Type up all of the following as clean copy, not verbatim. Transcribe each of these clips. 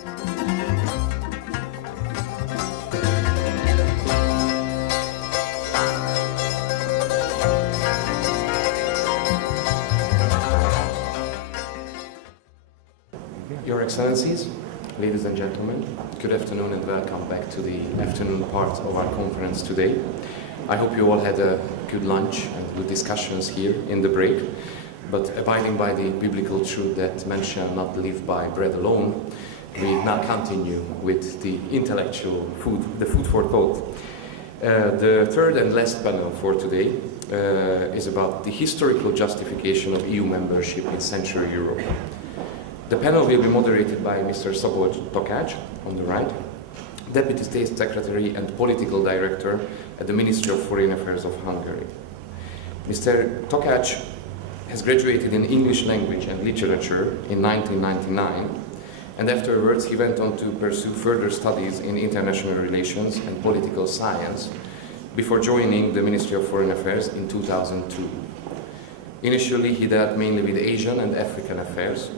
Your Excellencies, ladies and gentlemen, good afternoon and welcome back to the afternoon part of our conference today. I hope you all had a good lunch and good discussions here in the break, but abiding by the biblical truth that man shall not live by bread alone, we now continue with the intellectual food, the food for thought. The third and last panel for today is about the historical justification of EU membership in Central Europe. The panel will be moderated by Mr. Szabolcs Takács, on the right, Deputy State Secretary and Political Director at the Ministry of Foreign Affairs of Hungary. Mr. Takács has graduated in English Language and Literature in 1999, and afterwards he went on to pursue further studies in international relations and political science before joining the Ministry of Foreign Affairs in 2002. Initially he dealt mainly with Asian and African affairs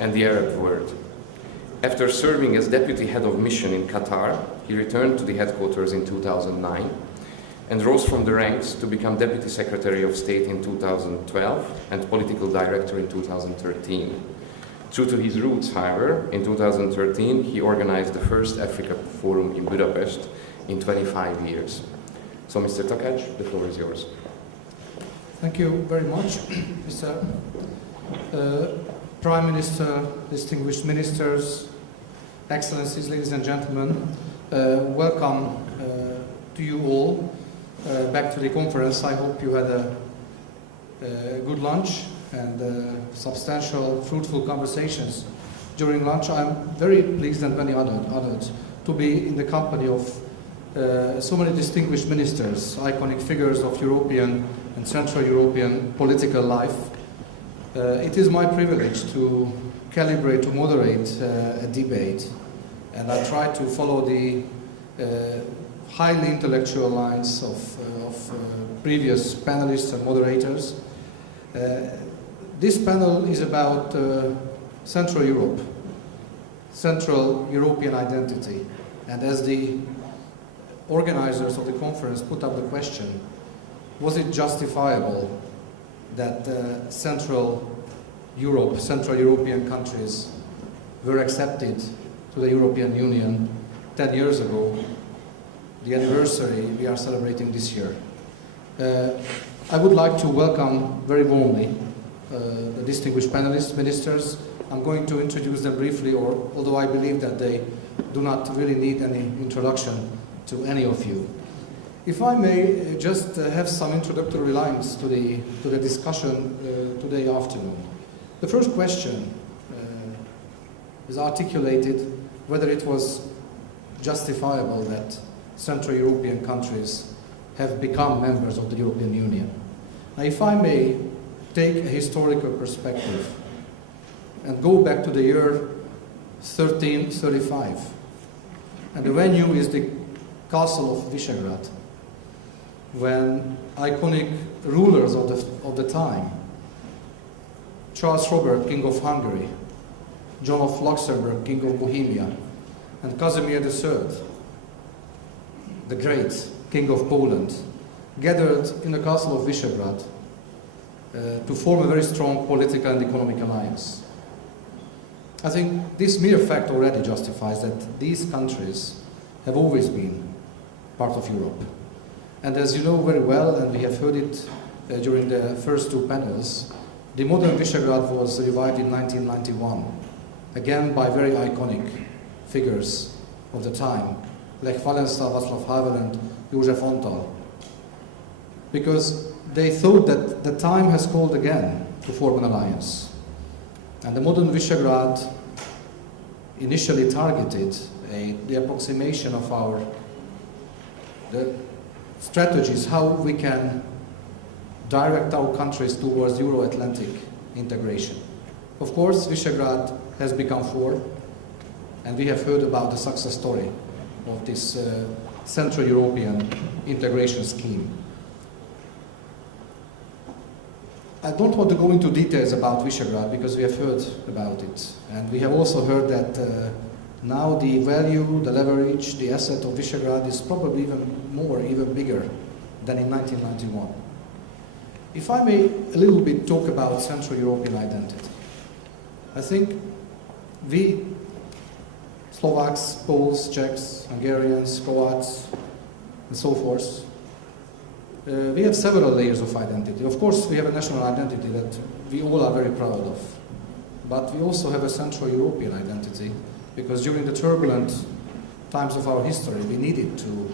and the Arab world. After serving as Deputy Head of Mission in Qatar, he returned to the headquarters in 2009 and rose from the ranks to become Deputy Secretary of State in 2012 and Political Director in 2013. True to his roots, however, in 2013 he organized the first Africa Forum in Budapest in 25 years. So Mr. Takács, the floor is yours. Thank you very much, Mr. Prime Minister, distinguished ministers, excellencies, ladies and gentlemen, welcome to you all back to the conference. I hope you had a good lunch and substantial, fruitful conversations during lunch. I'm very pleased and very honored to be in the company of so many distinguished ministers, iconic figures of European and Central European political life. It is my privilege to calibrate, to moderate a debate, and I try to follow the highly intellectual lines of previous panelists and moderators. This panel is about Central Europe, Central European identity, and as the organizers of the conference put up the question, was it justifiable that Central Europe, Central European countries were accepted to the European Union 10 years ago, the anniversary we are celebrating this year. I would like to welcome very warmly the distinguished panelists, ministers. I'm going to introduce them briefly, although I believe that they do not really need any introduction to any of you. If I may just have some introductory lines to the discussion today afternoon. The first question is articulated whether it was justifiable that Central European countries have become members of the European Union. Now, if I may take a historical perspective and go back to the year 1335, and the venue is the Castle of Visegrad, when iconic rulers of the time, Charles Robert, King of Hungary, John of Luxembourg, King of Bohemia, and Casimir III, the Great, King of Poland, gathered in the Castle of Visegrad to form a very strong political and economic alliance. I think this mere fact already justifies that these countries have always been part of Europe. And as you know very well, and we have heard it during the first two panels, the modern Visegrad was revived in 1991, again by very iconic figures of the time, like Walesa, Václav Havel and József Antal, because they thought that the time has called again to form an alliance. And the modern Visegrad initially targeted the approximation of the strategies, how we can direct our countries towards Euro-Atlantic integration. Of course, Visegrad has become four, and we have heard about the success story of this Central European integration scheme. I don't want to go into details about Visegrad because we have heard about it, and we have also heard that Now the value, the leverage, the asset of Visegrad is probably even bigger than in 1991. If I may a little bit talk about Central European identity. I think we, Slovaks, Poles, Czechs, Hungarians, Croats, and so forth, we have several layers of identity. Of course, we have a national identity that we all are very proud of. But we also have a Central European identity, because during the turbulent times of our history, we needed to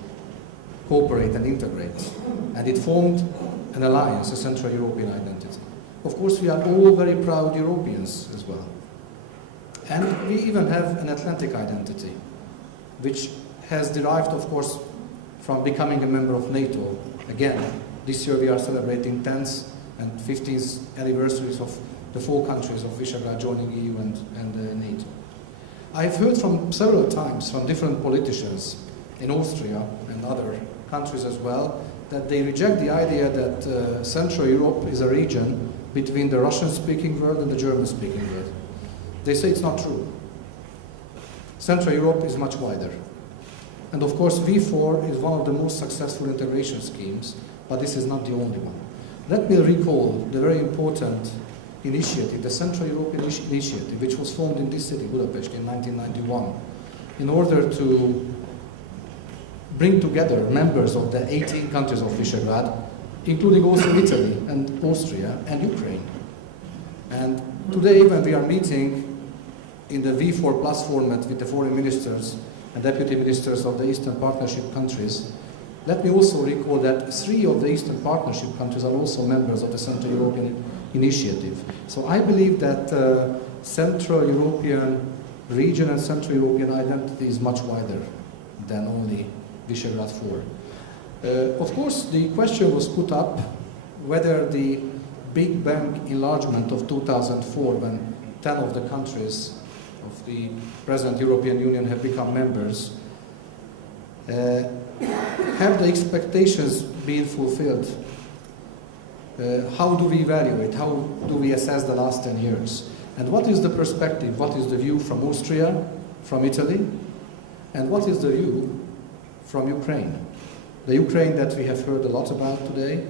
cooperate and integrate. And it formed an alliance, a Central European identity. Of course, we are all very proud Europeans as well. And we even have an Atlantic identity, which has derived, of course, from becoming a member of NATO. Again, this year we are celebrating 10th and 15th anniversaries of the 4 countries of Visegrad joining EU and NATO. I've heard from several times from different politicians in Austria and other countries as well that they reject the idea that Central Europe is a region between the Russian-speaking world and the German-speaking world. They say it's not true. Central Europe is much wider. And of course, V4 is one of the most successful integration schemes, but this is not the only one. Let me recall the very important initiative, the Central European Initiative, which was formed in this city, Budapest, in 1991, in order to bring together members of the 18 countries of Visegrad, including also Italy and Austria and Ukraine. And today, when we are meeting in the V4 Plus format with the foreign ministers and deputy ministers of the Eastern Partnership countries, let me also recall that 3 of the Eastern Partnership countries are also members of the Central European Initiative. So I believe that Central European region and Central European identity is much wider than only Visegrad 4. Of course, the question was put up whether the Big Bang enlargement of 2004, when 10 of the countries of the present European Union have become members, have the expectations been fulfilled? How do we evaluate? How do we assess the last 10 years? And what is the perspective? What is the view from Austria, from Italy? And what is the view from Ukraine? The Ukraine that we have heard a lot about today,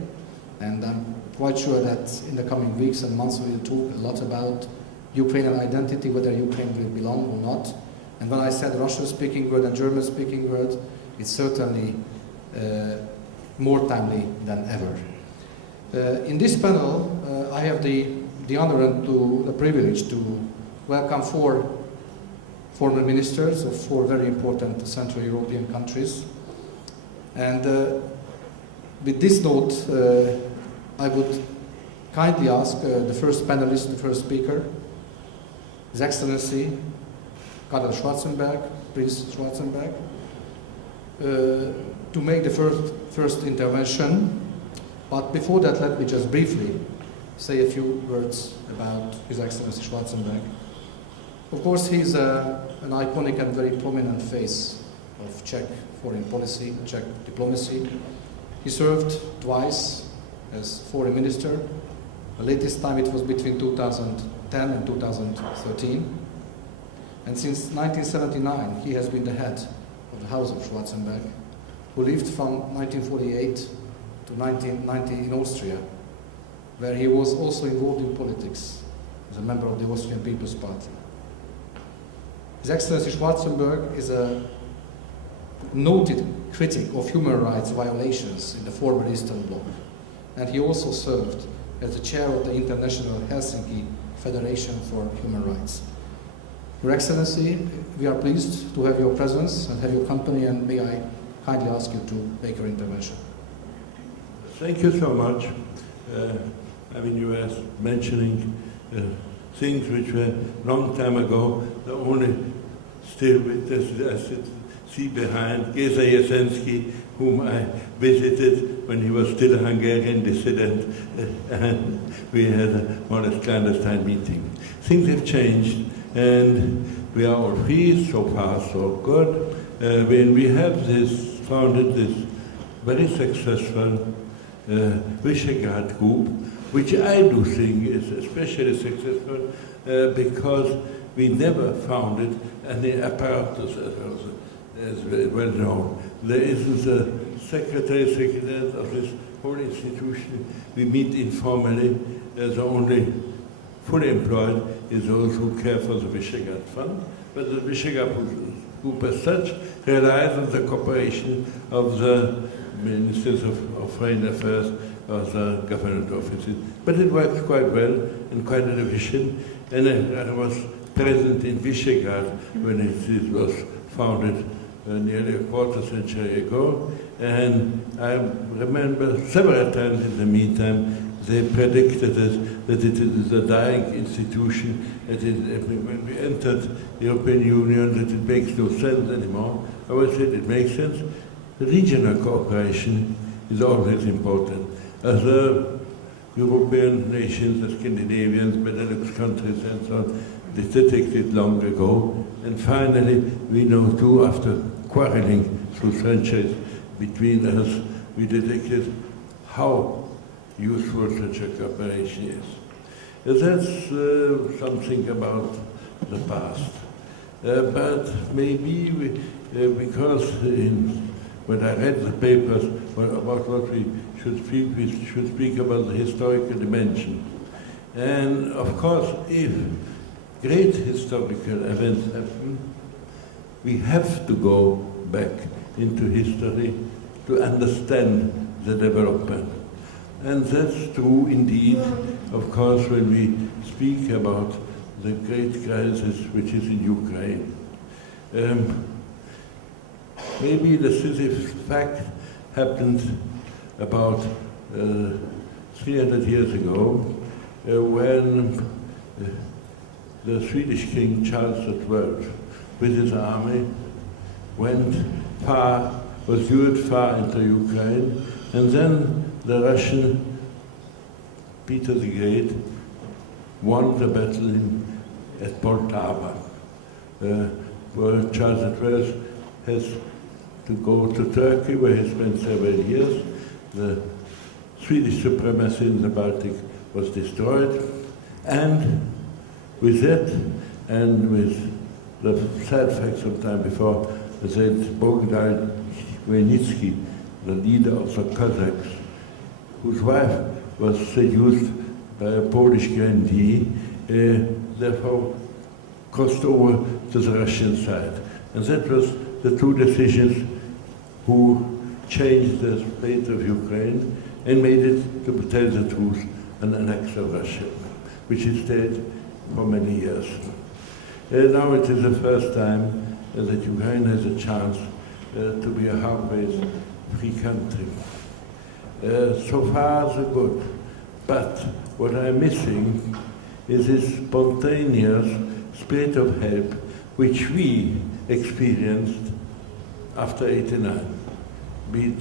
and I'm quite sure that in the coming weeks and months we will talk a lot about Ukrainian identity, whether Ukraine will belong or not. And when I said Russian-speaking world and German-speaking world, it's certainly more timely than ever. In this panel, I have the honor and the privilege to welcome 4 former ministers of 4 very important Central European countries. And with this note, I would kindly ask the first panelist, the first speaker, His Excellency Karel Schwarzenberg, Prince Schwarzenberg, to make the first intervention. But before that, let me just briefly say a few words about His Excellency Schwarzenberg. Of course, he's an iconic and very prominent face of Czech foreign policy, Czech diplomacy. He served twice as foreign minister. The latest time it was between 2010 and 2013. And since 1979, he has been the head of the House of Schwarzenberg, who lived from 1948 to 1990 in Austria, where he was also involved in politics as a member of the Austrian People's Party. His Excellency Schwarzenberg is a noted critic of human rights violations in the former Eastern Bloc, and he also served as the chair of the International Helsinki Federation for Human Rights. Your Excellency, we are pleased to have your presence and have your company, and may I kindly ask you to make your intervention. Thank you so much. I mean, you were mentioning things which were a long time ago. The only still witness I see behind Geza Jasenski, whom I visited when he was still a Hungarian dissident, and we had a modest clandestine meeting. Things have changed, and we are all free, so far so good. When we have founded this very successful Visegrad group, which I do think is especially successful because we never founded any apparatus as well known. There is a secretary of this whole institution. We meet informally. The only fully employed is those who care for the Visegrad Fund, but the Visegrad group as such relies on the cooperation of the ministers of foreign affairs or the government offices. But it works quite well and quite efficient. And I was present in Visegrad when it was founded nearly a quarter century ago. And I remember several times in the meantime they predicted that it is a dying institution, that when we entered the European Union, that it makes no sense anymore. I always said it makes sense. The regional cooperation is always important. Other European nations, the Scandinavians, Benelux countries and so on, they detected long ago. And finally, we know too, after quarreling through centuries between us, we detected how useful such a cooperation is. That's something about the past. But maybe because when I read the papers about what we should speak about the historical dimension. And of course, if great historical events happen, we have to go back into history to understand the development. And that's true indeed, of course, when we speak about the great crisis which is in Ukraine. Maybe the decisive fact happened about 300 years ago when the Swedish King Charles XII with his army was lured far into Ukraine, and then the Russian Peter the Great won the battle at Poltava, where Charles XII has to go to Turkey, where he spent several years. The Swedish supremacy in the Baltic was destroyed, and with that, and with the sad fact some time before, that Bogdan Khmelnytsky, the leader of the Cossacks, whose wife was seduced by a Polish grandee, therefore crossed over to the Russian side. And that was the two decisions who changed the fate of Ukraine and made it, to tell the truth, an annex of Russia, which it stayed for many years. Now it is the first time that Ukraine has a chance to be a half-based free country. So far, so good. But what I'm missing is this spontaneous spirit of help which we experienced after '89. Be it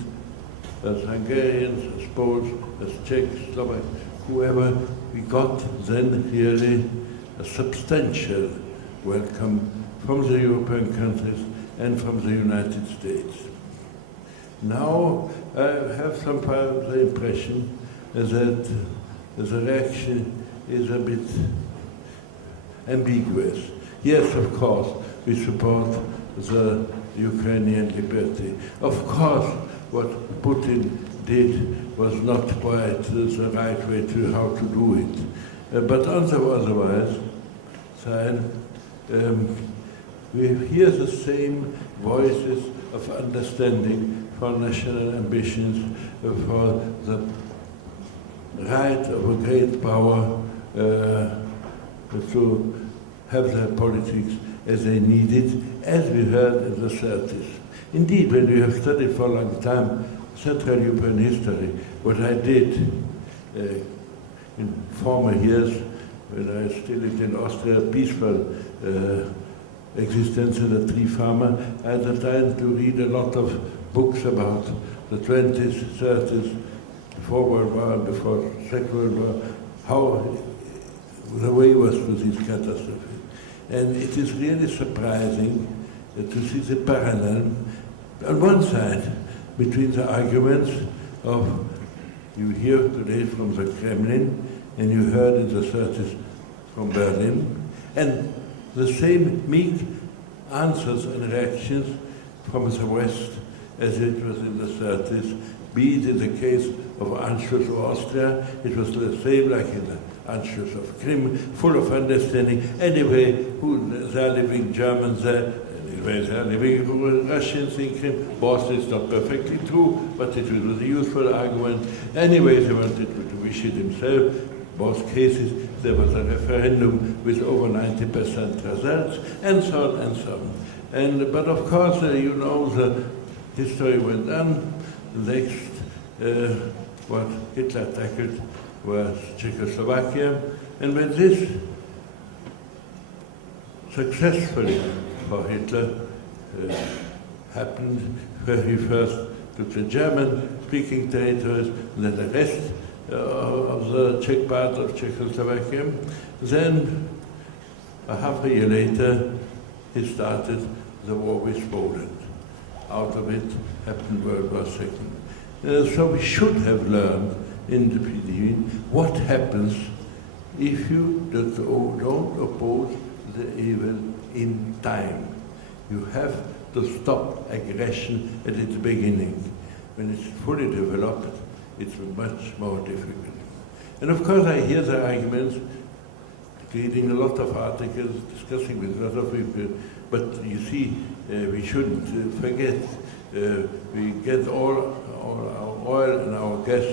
as Hungarians, as Poles, as Czechs, Slovaks, whoever, we got then really a substantial welcome from the European countries and from the United States. Now I have some part of the impression that the reaction is a bit ambiguous. Yes, of course, we support the Ukrainian liberty. Of course, what Putin did was not quite the right way to how to do it. But otherwise, we hear the same voices of understanding for national ambitions, for the right of a great power to have their politics as they need it, as we heard in the 30s. Indeed, when we have studied for a long time Central European history, what I did in former years, when I still lived in Austria, peaceful existence as a tree farmer, I had the time to read a lot of books about the 20s, 30s, before World War, before Second World War, how the way was with these catastrophes. And it is really surprising to see the parallel, on one side, between the arguments of, you hear today from the Kremlin, and you heard in the 30s from Berlin, and the same meek answers and reactions from the West as it was in the 30s. Be it in the case of Anschluss of Austria, it was the same like in the Anschluss of Crimea, full of understanding. Anyway, there are living Germans there, anyway, there are living Russians in Crimea. Both is not perfectly true, but it was a useful argument. Anyway, they wanted to wish it himself. Both cases, there was a referendum with over 90% results, and so on and so on. But of course, you know, the history went on. Next, what Hitler tackled was Czechoslovakia, and when this successfully for Hitler happened, where he first took the German-speaking territories, and then the rest of the Czech part of Czechoslovakia, then a half a year later, he started the war with Poland. Out of it happened World War II. So we should have learned in the beginning what happens if you don't oppose the evil in time. You have to stop aggression at its beginning. When it's fully developed, it's much more difficult. And of course I hear the arguments, reading a lot of articles, discussing with a lot of people, but you see, we shouldn't forget, we get all our oil and our gas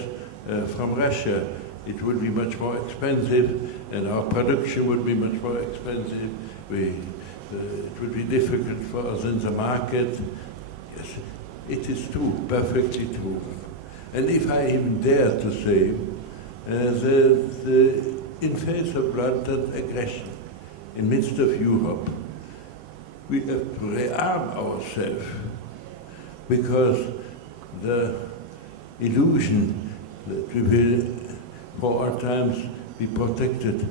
from Russia. It would be much more expensive, and our production would be much more expensive. It would be difficult for us in the market. Yes, it is true, perfectly true. And if I even dare to say that in face of blatant aggression in midst of Europe, we have to rearm ourselves, because the illusion that we will for all times be protected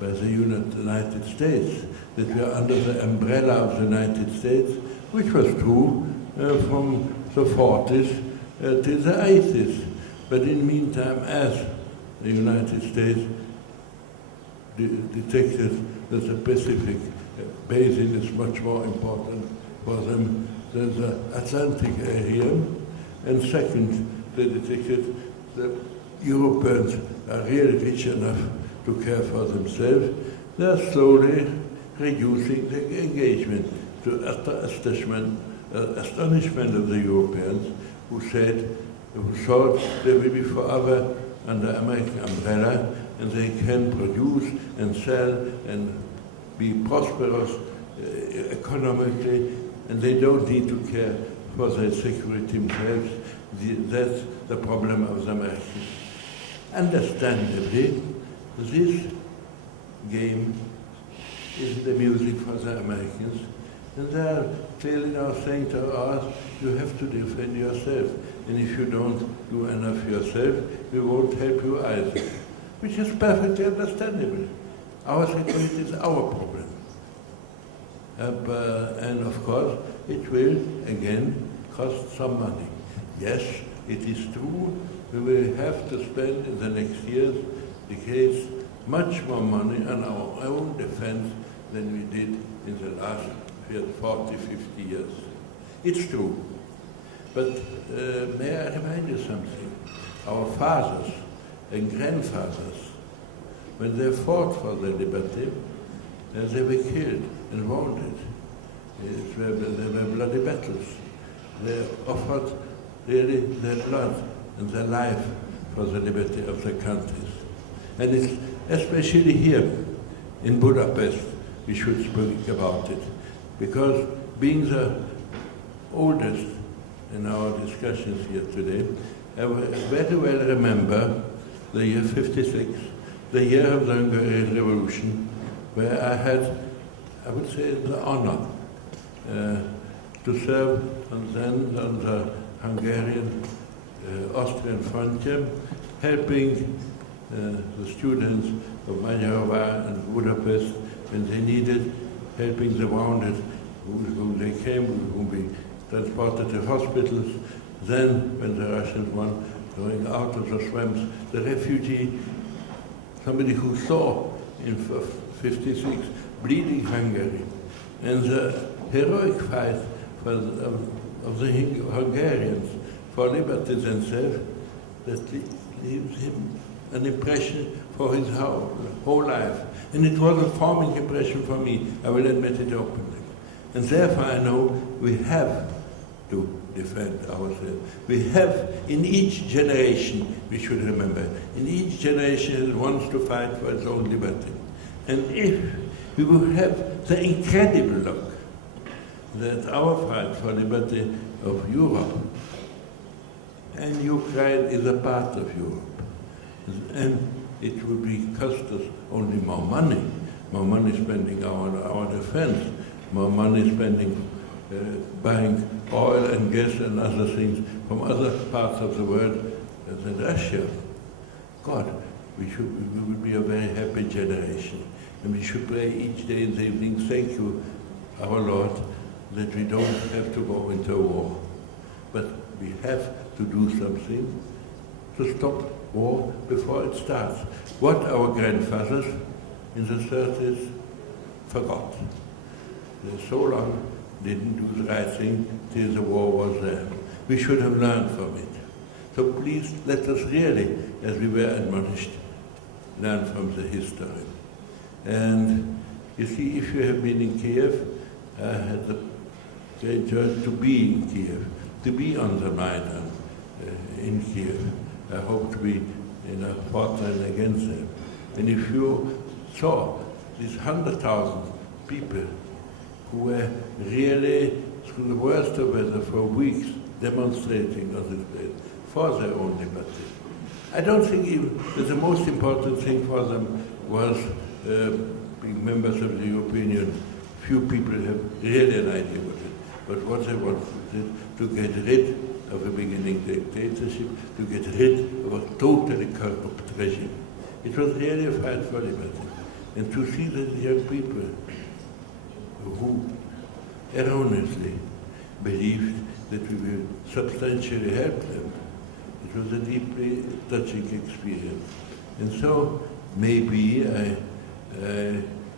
by the United States, that we are under the umbrella of the United States, which was true from the 40s till the 80s. But in the meantime, as the United States detected that the Pacific basin is much more important for them than the Atlantic area, and second, they detected that Europeans are really rich enough to care for themselves, they are slowly reducing the engagement, to astonishment of the Europeans who thought they will be forever under American umbrella, and they can produce and sell and be prosperous economically, and they don't need to care for their security themselves. That's the problem of the Americans. Understandably, this game is the music for the Americans, and they are clearly now saying to us, you have to defend yourself, and if you don't do enough yourself, we won't help you either, which is perfectly understandable. Our security is our problem. And of course, it will, again, cost some money. Yes, it is true, we will have to spend in the next years, decades, much more money on our own defense than we did in the last 40, 50 years. It's true. But may I remind you something? Our fathers and grandfathers, when they fought for their liberty, they were killed and wounded. There were bloody battles. They offered really their blood and their life for the liberty of their countries. And it's especially here in Budapest we should speak about it, because being the oldest in our discussions here today, I very well remember the year 56, the year of the Hungarian Revolution, where I had, I would say, the honor to serve on the Hungarian-Austrian frontier, helping the students of Magyarország and Budapest when they needed, helping the wounded whom they came, whom we transported to hospitals. Then, when the Russians were going out of the swamps, the refugee, somebody who saw in 56 bleeding Hungary, and the heroic fight of the Hungarians for liberty themselves, that leaves him an impression for his whole life. And it was a forming impression for me, I will admit it openly. And therefore I know we have to defend ourselves. We have, in each generation, we should remember, in each generation wants to fight for its own liberty. And if we will have the incredible luck that our fight for liberty of Europe, and Ukraine is a part of Europe, and it will be cost us only more money spending on our defense, more money spending buying oil and gas and other things from other parts of the world than Russia. God, we will be a very happy generation. And we should pray each day in the evening, thank you, our Lord, that we don't have to go into a war. But we have to do something to stop war before it starts. What our grandfathers in the 30s forgot. They so long didn't do the right thing till the war was there. We should have learned from it. So please let us really, as we were admonished, learn from the history. And you see, if you have been in Kiev, I had the great joy to be in Kiev, to be on the Maidan in Kiev. I hope to be in a fortnight against them. And if you saw these 100,000 people who were really, through the worst of weather for weeks, demonstrating on this place for their own liberty. I don't think even that the most important thing for them was being members of the European Union. Few people have really an idea what it. But what they wanted to get rid of a beginning dictatorship, to get rid of a totally corrupt regime. It was really a fight for liberty. And to see that young people who erroneously believed that we will substantially help them, it was a deeply touching experience. And so maybe I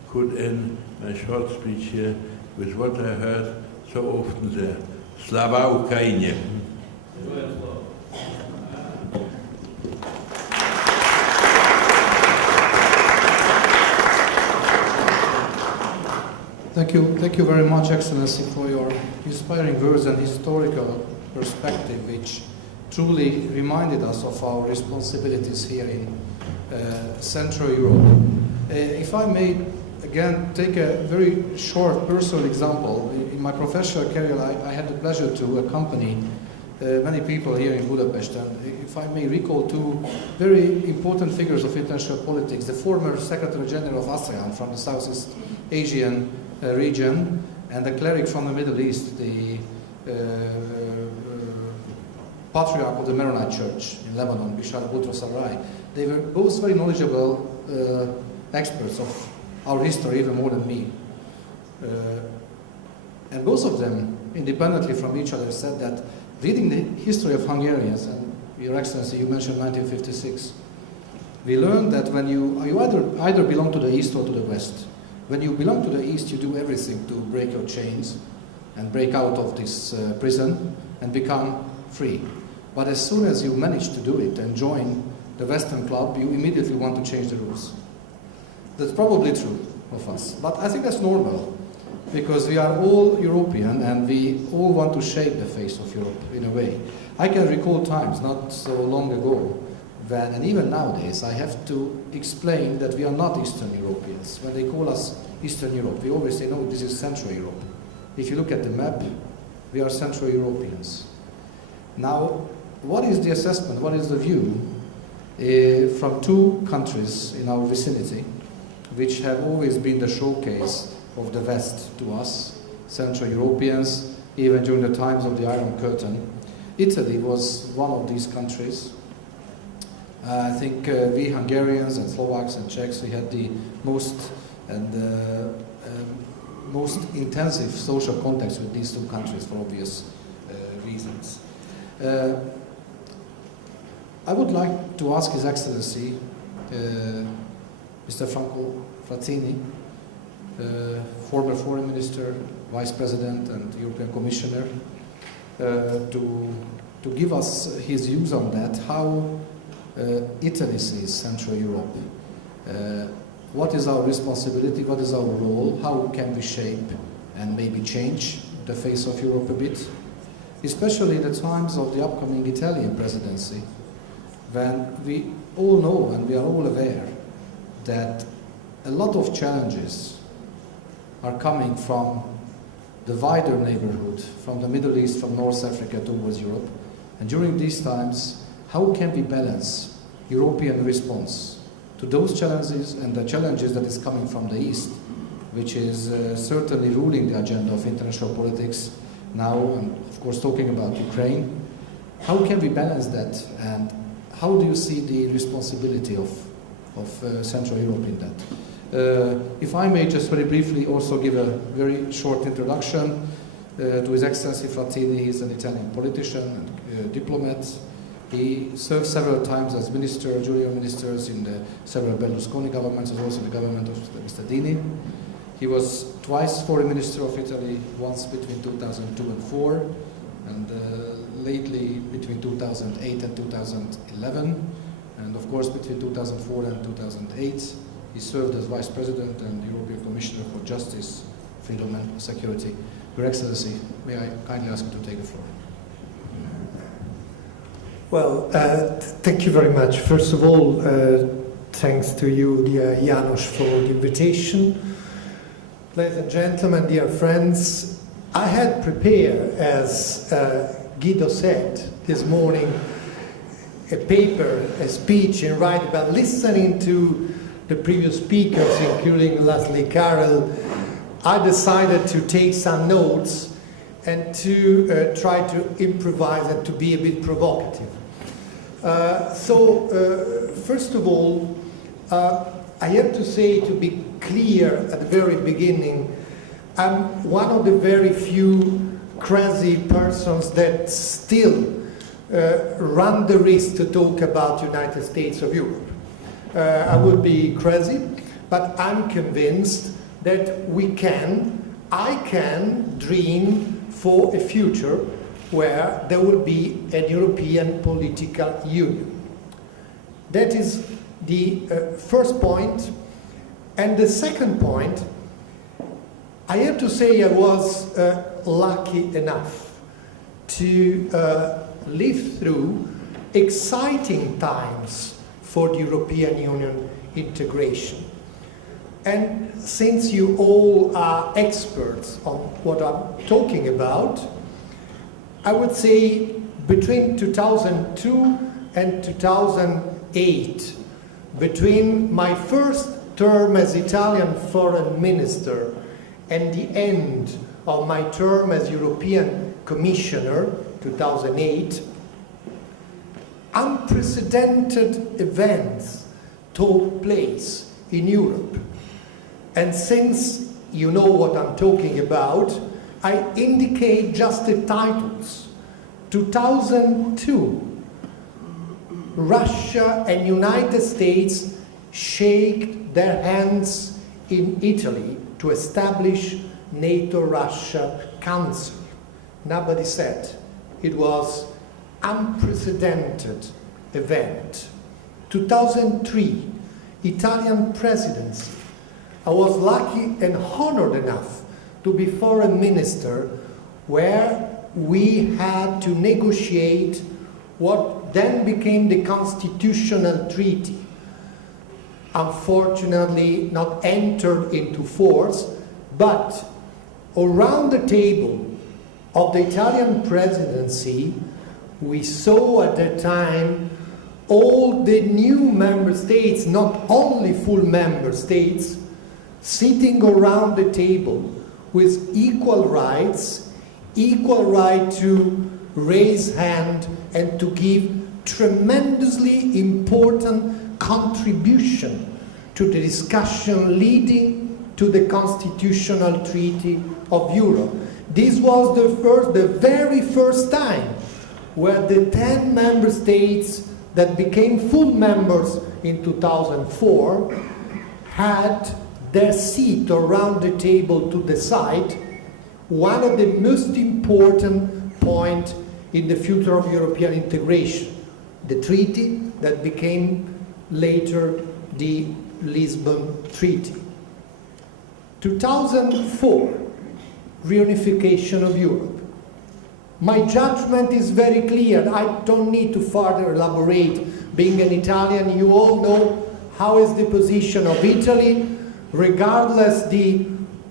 could end my short speech here with what I heard so often there. Slava Ukraine! Thank you very much, Excellency, for your inspiring words and historical perspective, which truly reminded us of our responsibilities here in Central Europe. If I may, again, take a very short personal example. In my professional career, I had the pleasure to accompany many people here in Budapest, and if I may recall two very important figures of international politics, the former Secretary General of ASEAN from the Southeast Asian region, and the cleric from the Middle East, the Patriarch of the Maronite Church in Lebanon, Bishar Boutros al-Rai. They were both very knowledgeable experts of our history, even more than me. And both of them, independently from each other, said that reading the history of Hungarians, and Your Excellency, you mentioned 1956, we learned that when you either belong to the East or to the West. When you belong to the East, you do everything to break your chains and break out of this prison and become free. But as soon as you manage to do it and join the Western club, you immediately want to change the rules. That's probably true of us. But I think that's normal, because we are all European and we all want to shape the face of Europe in a way. I can recall times not so long ago when, and even nowadays, I have to explain that we are not Eastern Europeans. When they call us Eastern Europe, we always say, no, this is Central Europe. If you look at the map, we are Central Europeans. Now, what is the assessment, what is the view from two countries in our vicinity, which have always been the showcase of the West to us, Central Europeans, even during the times of the Iron Curtain? Italy was one of these countries. I think we Hungarians and Slovaks and Czechs, we had the most intensive social contacts with these two countries for obvious reasons. I would like to ask His Excellency, Mr. Franco Frattini, former foreign minister, vice president and European commissioner, to give us his views on that, how Italy sees Central Europe. What is our responsibility, what is our role, how can we shape and maybe change the face of Europe a bit, especially in the times of the upcoming Italian presidency, when we all know and we are all aware that a lot of challenges are coming from the wider neighborhood, from the Middle East, from North Africa towards Europe. And during these times, how can we balance European response to those challenges and the challenges that is coming from the East, which is certainly ruling the agenda of international politics now, and of course talking about Ukraine. How can we balance that, and how do you see the responsibility of Central Europe in that? If I may just very briefly also give a very short introduction to His Excellency Frattini. He is an Italian politician and diplomat. He served several times as minister, junior ministers in the several Berlusconi governments, as also the government of Mr. Dini. He was twice foreign minister of Italy, once between 2002 and 2004, and lately between 2008 and 2011. And of course, between 2004 and 2008, he served as Vice President and European Commissioner for Justice, Freedom and Security. Your Excellency, may I kindly ask you to take the floor? Well, thank you very much. First of all, thanks to you, dear Janos, for the invitation. Ladies and gentlemen, dear friends, I had prepared, as Guido said this morning, a paper, a speech in writing, but listening to the previous speakers, including Leslie Carroll, I decided to take some notes and to try to improvise and to be a bit provocative. First of all, I have to say, to be clear at the very beginning, I'm one of the very few crazy persons that still run the risk to talk about United States of Europe. I would be crazy, but I'm convinced that I can dream for a future where there will be a European political union. That is the first point. And the second point, I have to say I was lucky enough to live through exciting times for the European Union integration. And since you all are experts on what I'm talking about, I would say between 2002 and 2008, between my first term as Italian foreign minister and the end of my term as European Commissioner, 2008, unprecedented events took place in Europe. And since you know what I'm talking about, I indicate just the titles. 2002, Russia and United States shake their hands in Italy to establish NATO-Russia Council. Nobody said. It was unprecedented event. 2003, Italian presidency. I was lucky and honored enough to be foreign minister, where we had to negotiate what then became the constitutional treaty. Unfortunately not entered into force, but around the table of the Italian presidency, we saw at that time all the new member states, not only full member states, sitting around the table with equal rights, equal right to raise hand and to give tremendously important contribution to the discussion leading to the Constitutional Treaty of Europe. This was the very first time where the 10 member states that became full members in 2004 had their seat around the table to decide one of the most important points in the future of European integration, the treaty that became later the Lisbon Treaty. 2004, reunification of Europe. My judgment is very clear. I don't need to further elaborate. Being an Italian, you all know how is the position of Italy, regardless the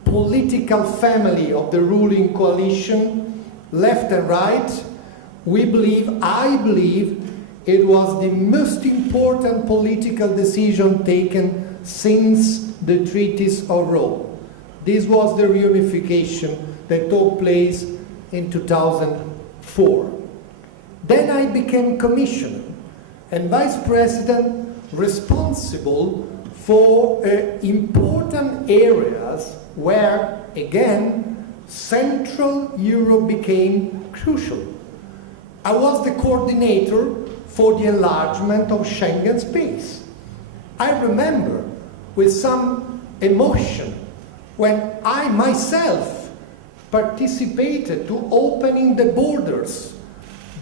political family of the ruling coalition, left and right. I believe, it was the most important political decision taken since the treaties of Rome. This was the reunification that took place in 2004. Then I became commissioner and vice president responsible for important areas where, again, Central Europe became crucial. I was the coordinator for the enlargement of Schengen space. I remember with some emotion when I myself participated to opening the borders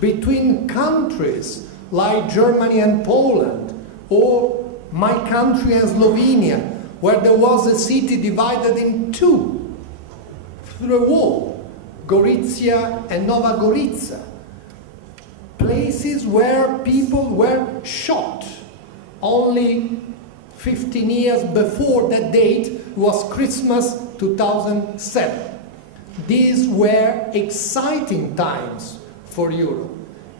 between countries like Germany and Poland, or my country and Slovenia, where there was a city divided in two through a wall, Gorizia and Nova Gorica, places where people were shot. Only 15 years before that date was Christmas 2007. These were exciting times for Europe,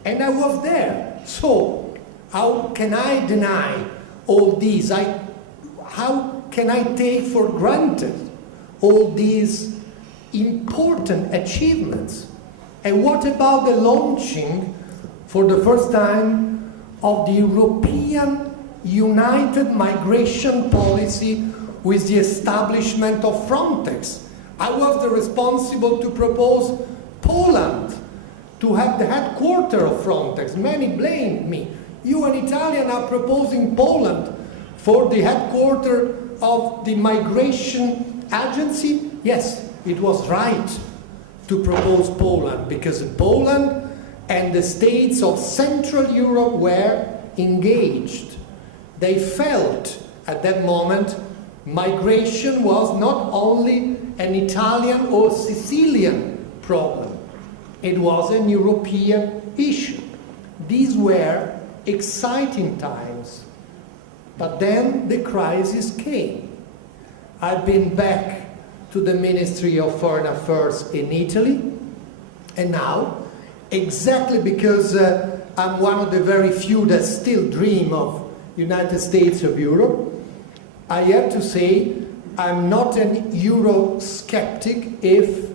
and I was there. So how can I deny all these? How can I take for granted all these important achievements? And what about the launching for the first time of the European United Migration Policy with the establishment of Frontex? I was the responsible to propose Poland to have the headquarters of Frontex. Many blamed me. You, an Italian, are proposing Poland for the headquarters of the migration agency? Yes, it was right to propose Poland, because Poland and the states of Central Europe were engaged. They felt at that moment migration was not only an Italian or Sicilian problem, it was an European issue. These were exciting times, but then the crisis came. I've been back to the Ministry of Foreign Affairs in Italy, and now, exactly because I'm one of the very few that still dream of United States of Europe, I have to say I'm not an Euro-skeptic if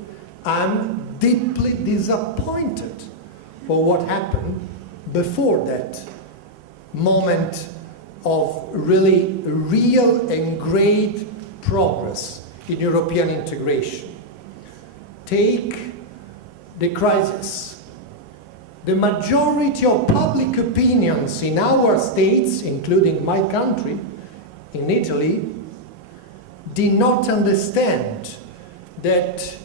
I'm deeply disappointed for what happened before that moment of really real and great progress in European integration. Take the crisis. The majority of public opinions in our states, including my country, in Italy, did not understand that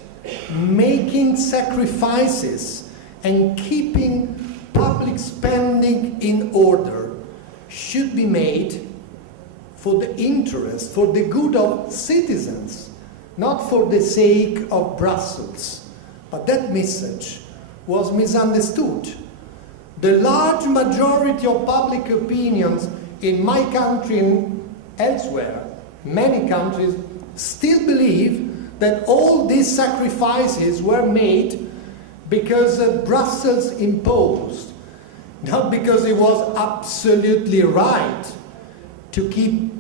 making sacrifices and keeping public spending in order should be made for the interest, for the good of citizens, not for the sake of Brussels. But that message was misunderstood. The large majority of public opinions in my country and elsewhere, many countries, still believe that all these sacrifices were made because Brussels imposed, not because it was absolutely right to keep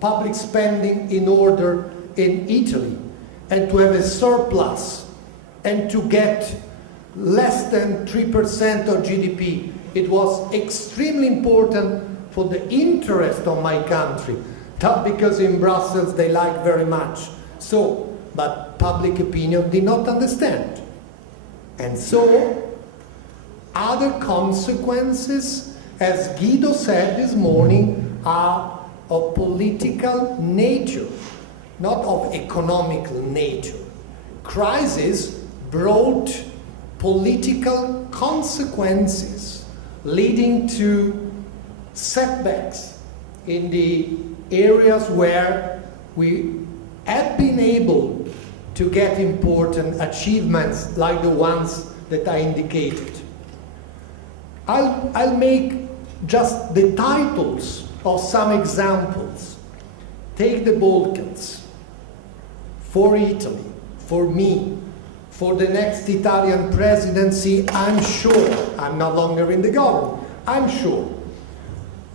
public spending in order in Italy and to have a surplus and to get less than 3% of GDP. It was extremely important for the interest of my country, not because in Brussels they like very much. So, but public opinion did not understand. And so, other consequences, as Guido said this morning, are of political nature. not of economical nature. Crisis brought political consequences leading to setbacks in the areas where we have been able to get important achievements like the ones that I indicated. I'll make just the titles of some examples. Take the Balkans. For Italy, for me, for the next Italian presidency, I'm sure, I'm no longer in the government, I'm sure,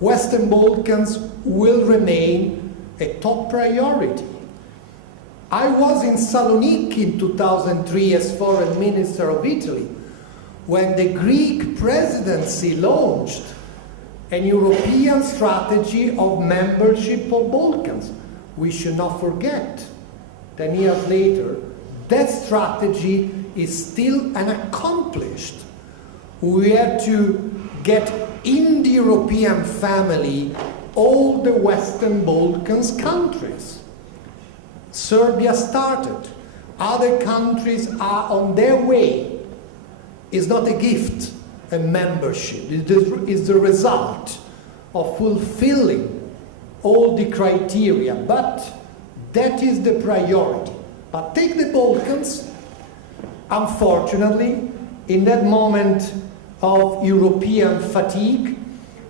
Western Balkans will remain a top priority. I was in Saloniki in 2003 as foreign minister of Italy when the Greek presidency launched an European strategy of membership of Balkans. We should not forget, 10 years later, that strategy is still unaccomplished. We have to get in the European family all the Western Balkans countries. Serbia started. Other countries are on their way. It's not a gift, a membership. It is the result of fulfilling all the criteria, but that is the priority. But take the Balkans. Unfortunately, in that moment of European fatigue,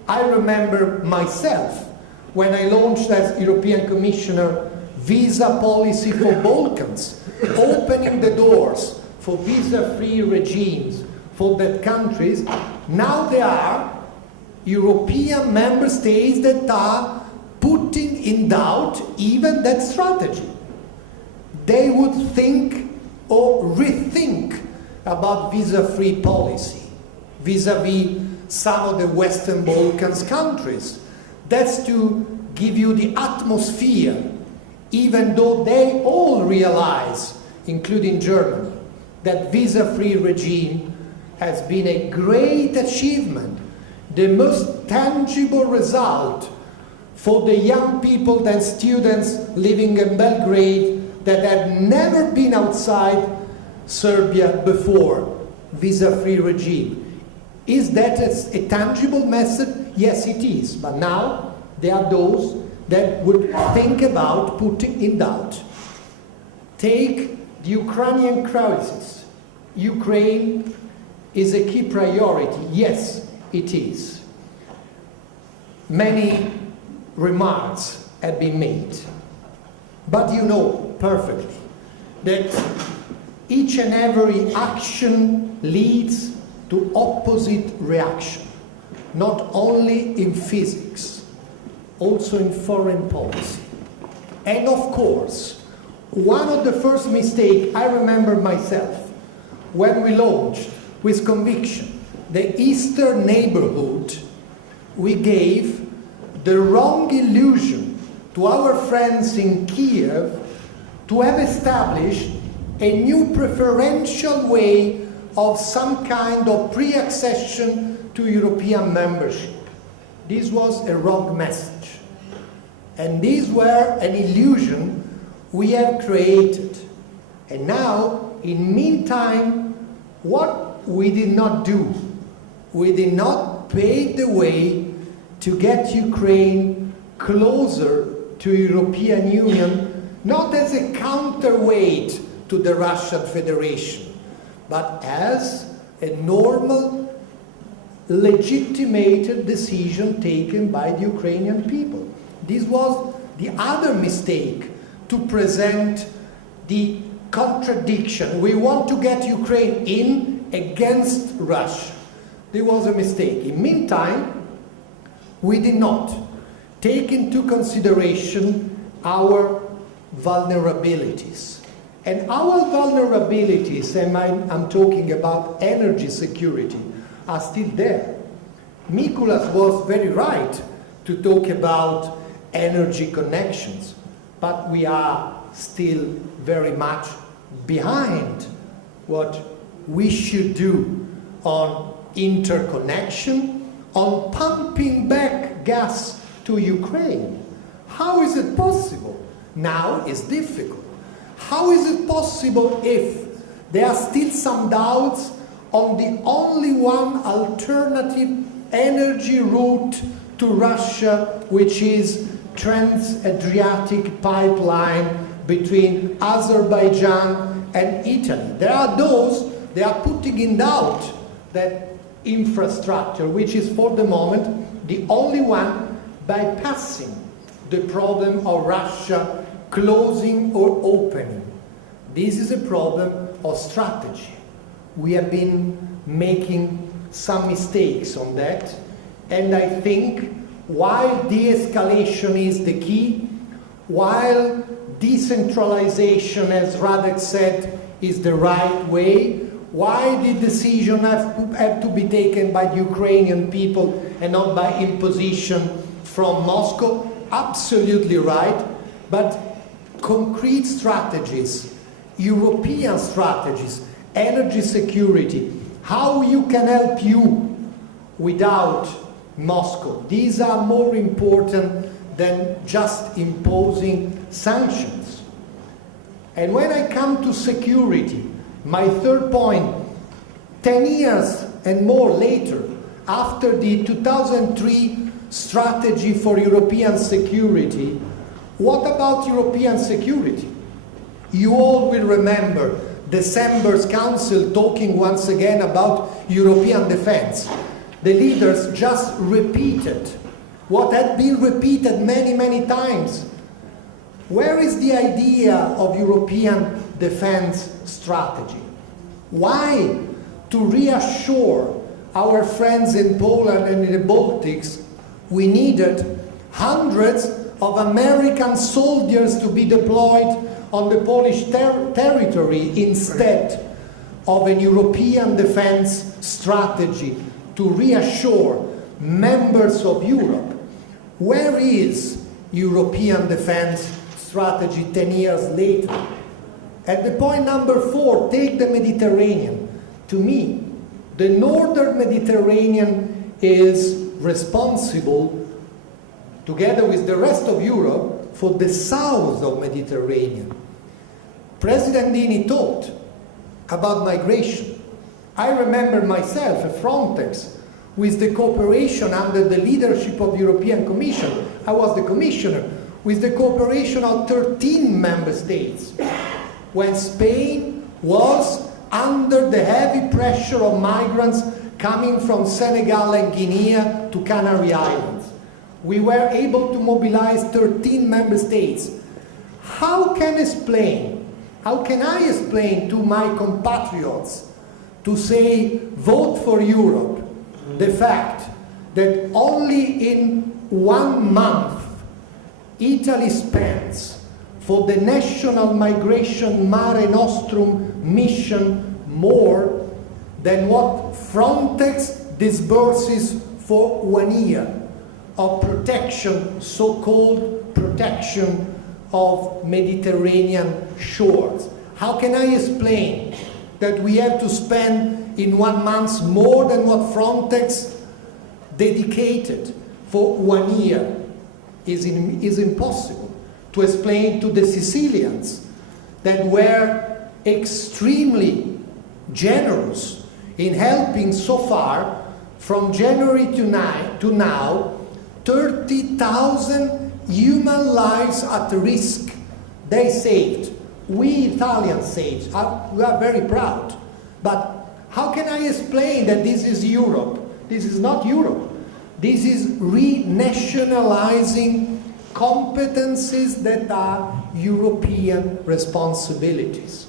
I remember myself when I launched as European Commissioner visa policy for Balkans, opening the doors for visa-free regimes for that countries. Now there are European member states that are putting in doubt even that strategy. They would think or rethink about visa-free policy vis-à-vis some of the Western Balkans countries. That's to give you the atmosphere, even though they all realize, including Germany, that visa-free regime has been a great achievement, the most tangible result for the young people and students living in Belgrade that had never been outside Serbia before, visa-free regime. Is that a tangible message? Yes, it is. But now there are those that would think about putting in doubt. Take the Ukrainian crisis. Ukraine is a key priority. Yes, it is. Many remarks have been made. But you know perfectly that each and every action leads to opposite reaction, not only in physics, also in foreign policy. And of course, one of the first mistakes I remember myself when we launched with conviction the Eastern neighborhood, we gave the wrong illusion to our friends in Kiev to have established a new preferential way of some kind of pre-accession to European membership. This was a wrong message. And these were an illusion we have created. And now, in meantime, what we did not do, we did not pave the way to get Ukraine closer to European Union, not as a counterweight to the Russian Federation, but as a normal, legitimated decision taken by the Ukrainian people. This was the other mistake, to present the contradiction. We want to get Ukraine in against Russia. There was a mistake. In the meantime, we did not take into consideration our vulnerabilities. And our vulnerabilities, and I'm talking about energy security, are still there. Mikulas was very right to talk about energy connections, but we are still very much behind what we should do on interconnection, on pumping back gas to Ukraine. How is it possible now is difficult. How is it possible if there are still some doubts on the only one alternative energy route to Russia, which is Trans-Adriatic pipeline between Azerbaijan and Italy? There are those, they are putting in doubt that infrastructure, which is for the moment the only one bypassing the problem of Russia closing or opening. This is a problem of strategy. We have been making some mistakes on that, and I think while de-escalation is the key, while decentralization, as Radek said, is the right way, why the decision have to be taken by the Ukrainian people and not by imposition from Moscow? Absolutely right, but concrete strategies, European strategies, energy security, how you can help you without Moscow, these are more important than just imposing sanctions. And when I come to security, my third point, 10 years and more later, after the 2003 strategy for European security, what about European security? You all will remember December's Council talking once again about European defense. The leaders just repeated what had been repeated many, many times. Where is the idea of European defense strategy? Why? To reassure our friends in Poland and in the Baltics, we needed hundreds of American soldiers to be deployed on the Polish territory instead of a European defense strategy to reassure members of Europe. Where is European defense strategy 10 years later? At the point number 4, take the Mediterranean. To me, the northern Mediterranean is responsible, together with the rest of Europe, for the south of Mediterranean. President Dini talked about migration. I remember myself at Frontex with the cooperation under the leadership of the European Commission. I was the commissioner, with the cooperation of 13 member states, when Spain was under the heavy pressure of migrants coming from Senegal and Guinea to Canary Islands. We were able to mobilize 13 member states. How can I explain to my compatriots to say, vote for Europe, the fact that only in 1 month Italy spends for the national migration Mare Nostrum mission more than what Frontex disburses for 1 year of protection, so-called protection of Mediterranean shores? How can I explain that we have to spend in 1 month more than what Frontex dedicated for 1 year? Is impossible to explain to the Sicilians that were extremely generous in helping so far, from January to now, 30,000 human lives at risk. They saved. We Italians saved. We are very proud. But how can I explain that this is Europe? This is not Europe. This is renationalizing competencies that are European responsibilities.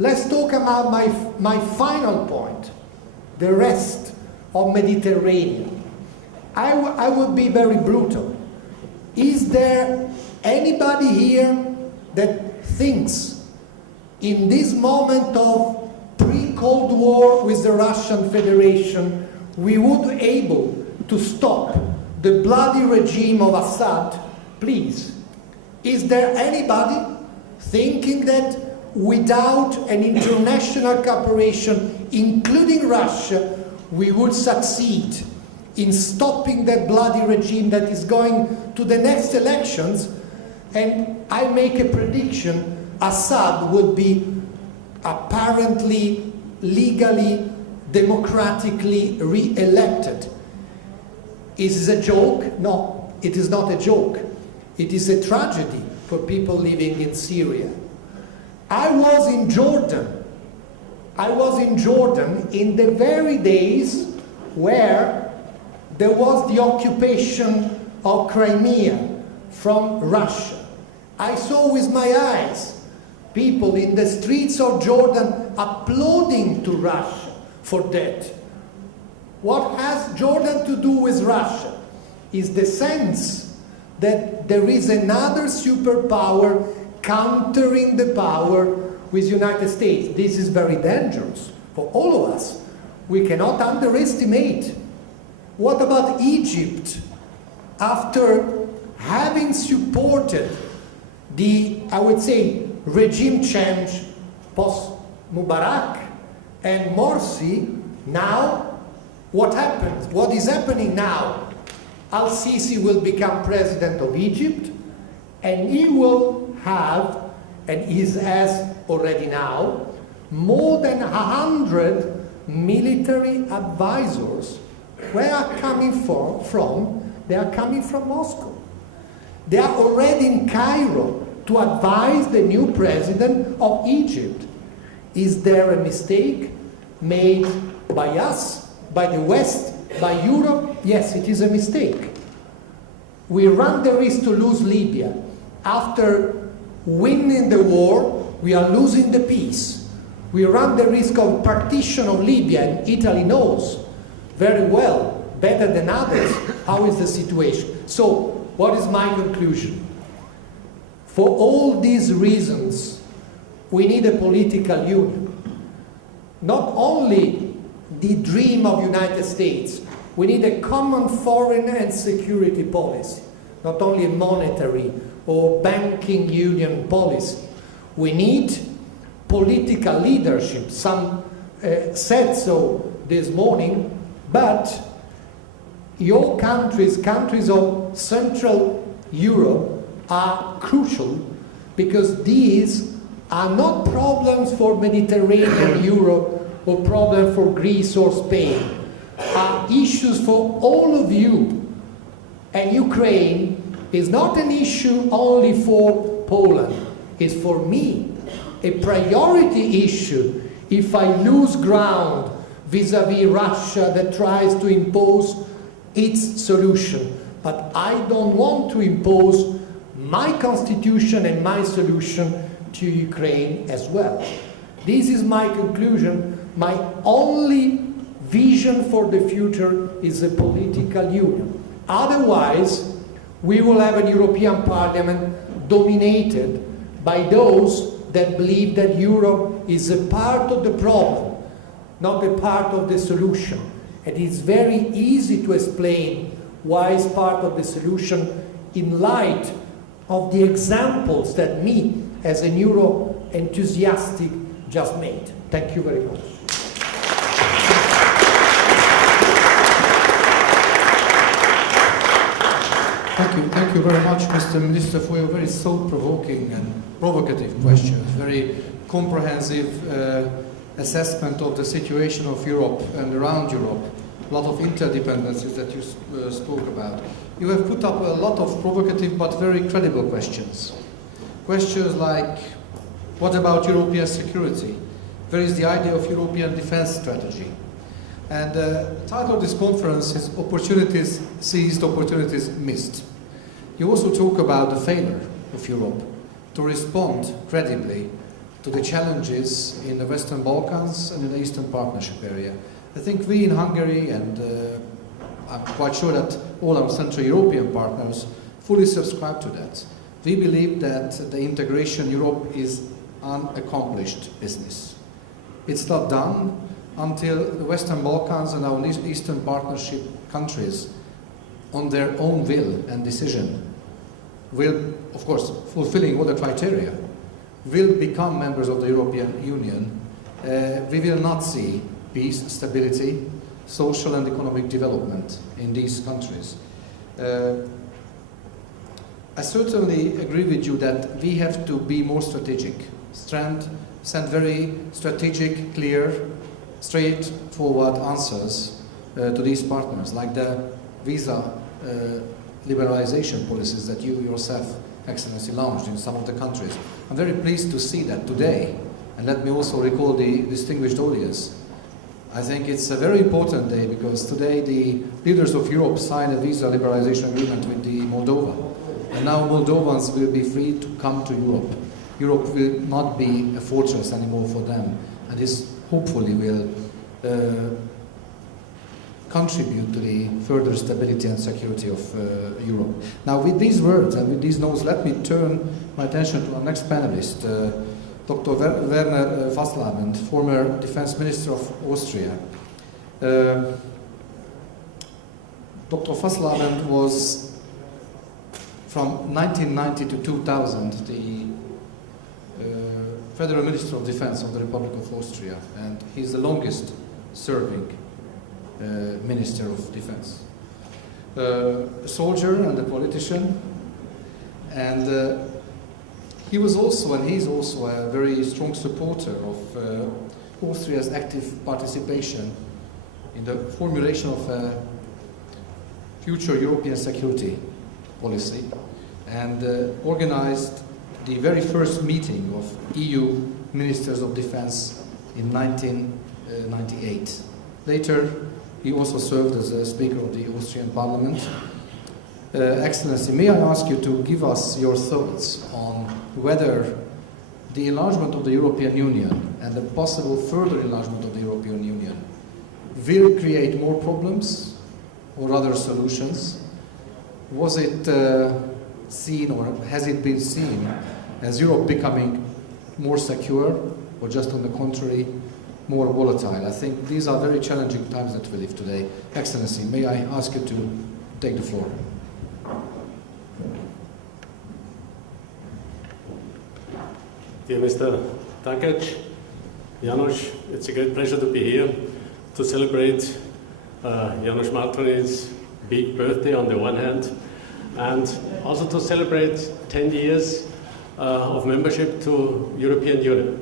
Let's talk about my final point, the rest of Mediterranean. I will be very brutal. Is there anybody here that thinks in this moment of pre-Cold War with the Russian Federation we would be able to stop the bloody regime of Assad? Please, is there anybody thinking that without an international cooperation, including Russia, we would succeed in stopping that bloody regime that is going to the next elections? And I make a prediction, Assad will be apparently, legally, democratically re-elected. Is it a joke? No, it is not a joke. It is a tragedy for people living in Syria. I was in Jordan. I was in Jordan in the very days where there was the occupation of Crimea from Russia. I saw with my eyes people in the streets of Jordan applauding to Russia for that. What has Jordan to do with Russia is the sense that there is another superpower countering the power with the United States. This is very dangerous for all of us. We cannot underestimate. What about Egypt? After having supported the, I would say, regime change post-Mubarak and Morsi, now what happens? What is happening now? Al-Sisi will become president of Egypt, and he will have, and he has already now, more than 100 military advisors. Where are coming from? They are coming from Moscow. They are already in Cairo to advise the new president of Egypt. Is there a mistake made by us, by the West, by Europe? Yes, it is a mistake. We run the risk to lose Libya. After winning the war, we are losing the peace. We run the risk of partition of Libya, and Italy knows very well, better than others, how is the situation. So, what is my conclusion? For all these reasons, we need a political union. Not only the dream of United States, we need a common foreign and security policy, not only a monetary or banking union policy. We need political leadership. Some said so this morning, but your countries of Central Europe are crucial because these are not problems for Mediterranean Europe or problems for Greece or Spain, are issues for all of you. And Ukraine is not an issue only for Poland, it's for me a priority issue if I lose ground vis-à-vis Russia that tries to impose its solution. But I don't want to impose my constitution and my solution to Ukraine as well. This is my conclusion. My only vision for the future is a political union. Otherwise, we will have a European Parliament dominated by those that believe that Europe is a part of the problem, not a part of the solution. And it's very easy to explain why it's part of the solution in light of the examples that me, as a Euro enthusiastic, just made. Thank you very much. Thank you very much, Mr. Minister, for your very thought-provoking and provocative questions. Very comprehensive assessment of the situation of Europe and around Europe. A lot of interdependencies that you spoke about. You have put up a lot of provocative but very credible questions. Questions like, what about European security? Where is the idea of European defense strategy? And the title of this conference is Opportunities Seized, Opportunities Missed. You also talk about the failure of Europe to respond credibly to the challenges in the Western Balkans and in the Eastern Partnership area. I think we in Hungary, and I'm quite sure that all our Central European partners fully subscribe to that. We believe that the integration Europe is unaccomplished business. It's not done until the Western Balkans and our Eastern Partnership countries, on their own will and decision, will, of course, fulfilling all the criteria, will become members of the European Union. We will not see peace, stability, social and economic development in these countries. I certainly agree with you that we have to be more strategic, send very strategic, clear, straightforward answers to these partners, like the visa liberalization policies that you yourself, Excellency, launched in some of the countries. I'm very pleased to see that today, and let me also recall the distinguished audience. I think it's a very important day because today the leaders of Europe signed a visa liberalization agreement with the Moldova. And now Moldovans will be free to come to Europe. Europe will not be a fortress anymore for them. And this hopefully will contribute to the further stability and security of Europe. Now with these words and with these notes, let me turn my attention to our next panelist, Dr. Werner Vasslabend, former Defense Minister of Austria. Dr. Vasslabend was from 1990 to 2000 the Federal Minister of Defense of the Republic of Austria, and he's the longest serving Minister of Defense. A soldier and a politician, and he was also, and he's also, a very strong supporter of Austria's active participation in the formulation of a future European security policy, and organized the very first meeting of EU Ministers of Defense in 1998. Later, he also served as a Speaker of the Austrian Parliament. Excellency, may I ask you to give us your thoughts on whether the enlargement of the European Union and the possible further enlargement of the European Union will create more problems or other solutions? Was it seen, or has it been seen, as Europe becoming more secure, or just on the contrary, more volatile? I think these are very challenging times that we live today. Excellency, may I ask you to take the floor? Dear Mr. Takac, Janos, it's a great pleasure to be here to celebrate Janos Martonyi's big birthday on the one hand, and also to celebrate 10 years of membership to European Union.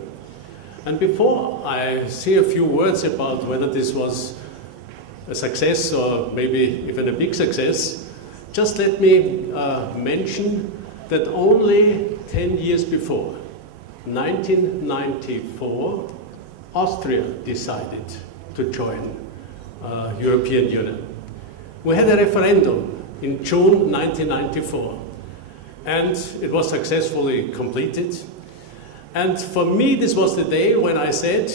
And before I say a few words about whether this was a success or maybe even a big success, just let me mention that only 10 years before, 1994, Austria decided to join European Union. We had a referendum in June 1994, and it was successfully completed. And for me, this was the day when I said,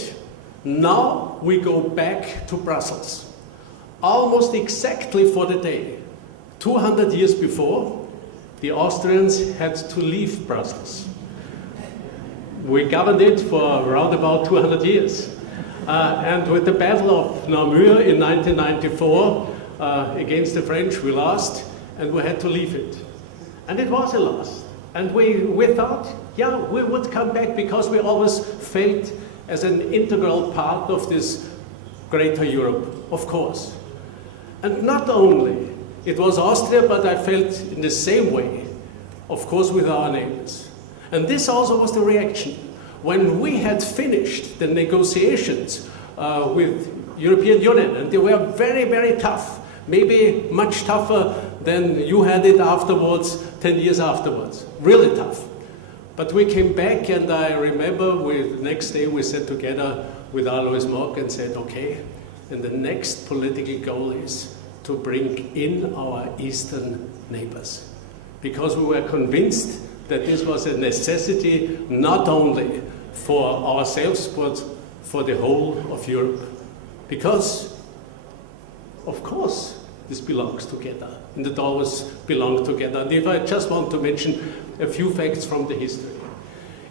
now we go back to Brussels. Almost exactly for the day. 200 years before, the Austrians had to leave Brussels. We governed it for around about 200 years. And with the Battle of Namur in 1994, against the French, we lost, and we had to leave it. And it was a loss. And we thought, yeah, we would come back because we always felt as an integral part of this greater Europe, of course. And not only it was Austria, but I felt in the same way, of course, with our neighbors. And this also was the reaction. When we had finished the negotiations with European Union, and they were very, very tough, maybe much tougher than you had it afterwards, 10 years afterwards, really tough. But we came back, and I remember the next day we sat together with Alois Mock and said, okay, and the next political goal is to bring in our eastern neighbors. Because we were convinced that this was a necessity not only for ourselves, but for the whole of Europe. Because, of course, this belongs together, and it always belonged together. And if I just want to mention a few facts from the history.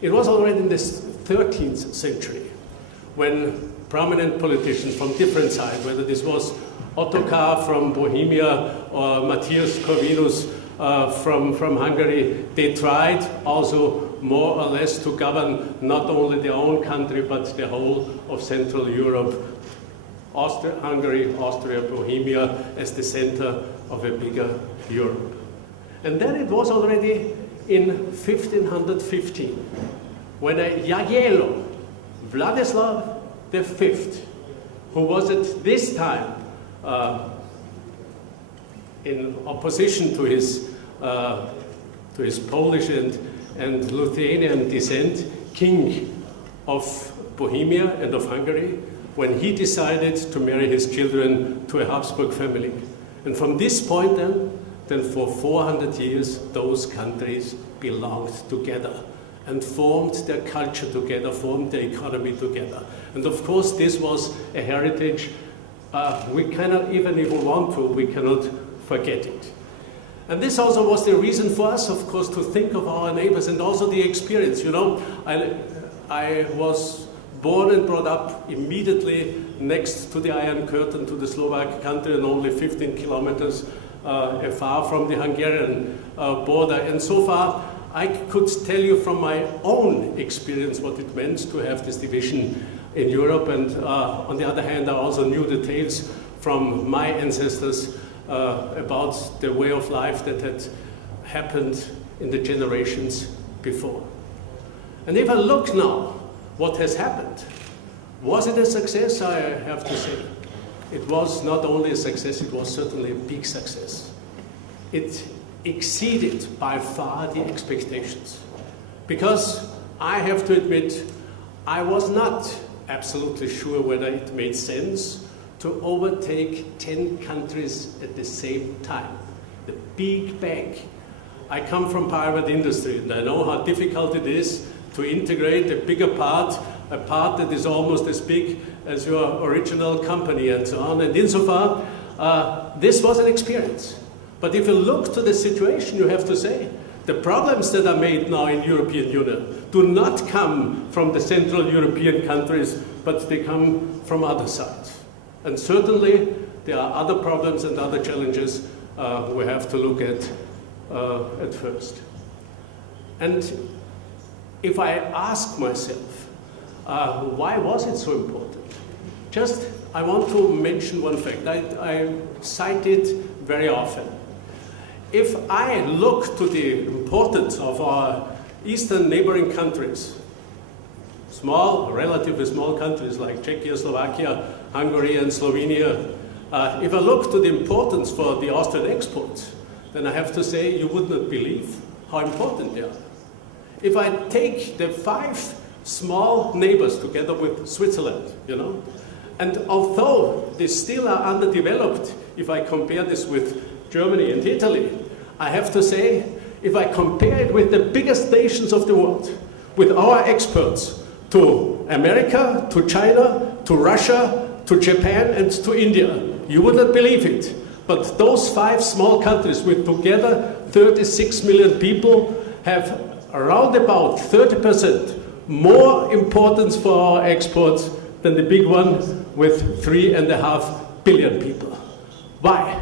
It was already in the 13th century when prominent politicians from different sides, whether this was Ottokar from Bohemia or Matthias Corvinus from Hungary, they tried also more or less to govern not only their own country, but the whole of Central Europe. Hungary, Austria, Bohemia as the center of a bigger Europe. And then it was already in 1515 when a Jagiello, Vladislav V, who was at this time in opposition to his Polish and Lithuanian descent, king of Bohemia and of Hungary, when he decided to marry his children to a Habsburg family. And from this point then for 400 years, those countries belonged together and formed their culture together, formed their economy together. And of course, this was a heritage we cannot, even if we want to, we cannot forget it. And this also was the reason for us, of course, to think of our neighbors and also the experience. You know, I was born and brought up immediately next to the Iron Curtain, to the Slovak country, and only 15 kilometers far from the Hungarian border. And so far, I could tell you from my own experience what it meant to have this division in Europe. And on the other hand, I also knew the tales from my ancestors about the way of life that had happened in the generations before. And if I look now, what has happened? Was it a success? I have to say. It was not only a success, it was certainly a big success. It exceeded by far the expectations. Because I have to admit, I was not absolutely sure whether it made sense to overtake 10 countries at the same time. The big bang. I come from private industry, and I know how difficult it is to integrate a bigger part, a part that is almost as big as your original company and so on. And insofar, this was an experience. But if you look to the situation, you have to say, the problems that are made now in European Union do not come from the Central European countries, but they come from other sides. And certainly, there are other problems and other challenges we have to look at first. And if I ask myself, why was it so important? Just, I want to mention one fact. I cite it very often. If I look to the importance of our eastern neighboring countries, small, relatively small countries like Czechia, Slovakia, Hungary and Slovenia, if I look to the importance for the Austrian exports, then I have to say you would not believe how important they are. If I take the 5 small neighbors together with Switzerland, you know, and although they still are underdeveloped, if I compare this with Germany and Italy, I have to say, if I compare it with the biggest nations of the world, with our exports to America, to China, to Russia, to Japan and to India, you would not believe it. But those 5 small countries with together 36 million people have around about 30% more importance for our exports than the big one with 3.5 billion people. Why?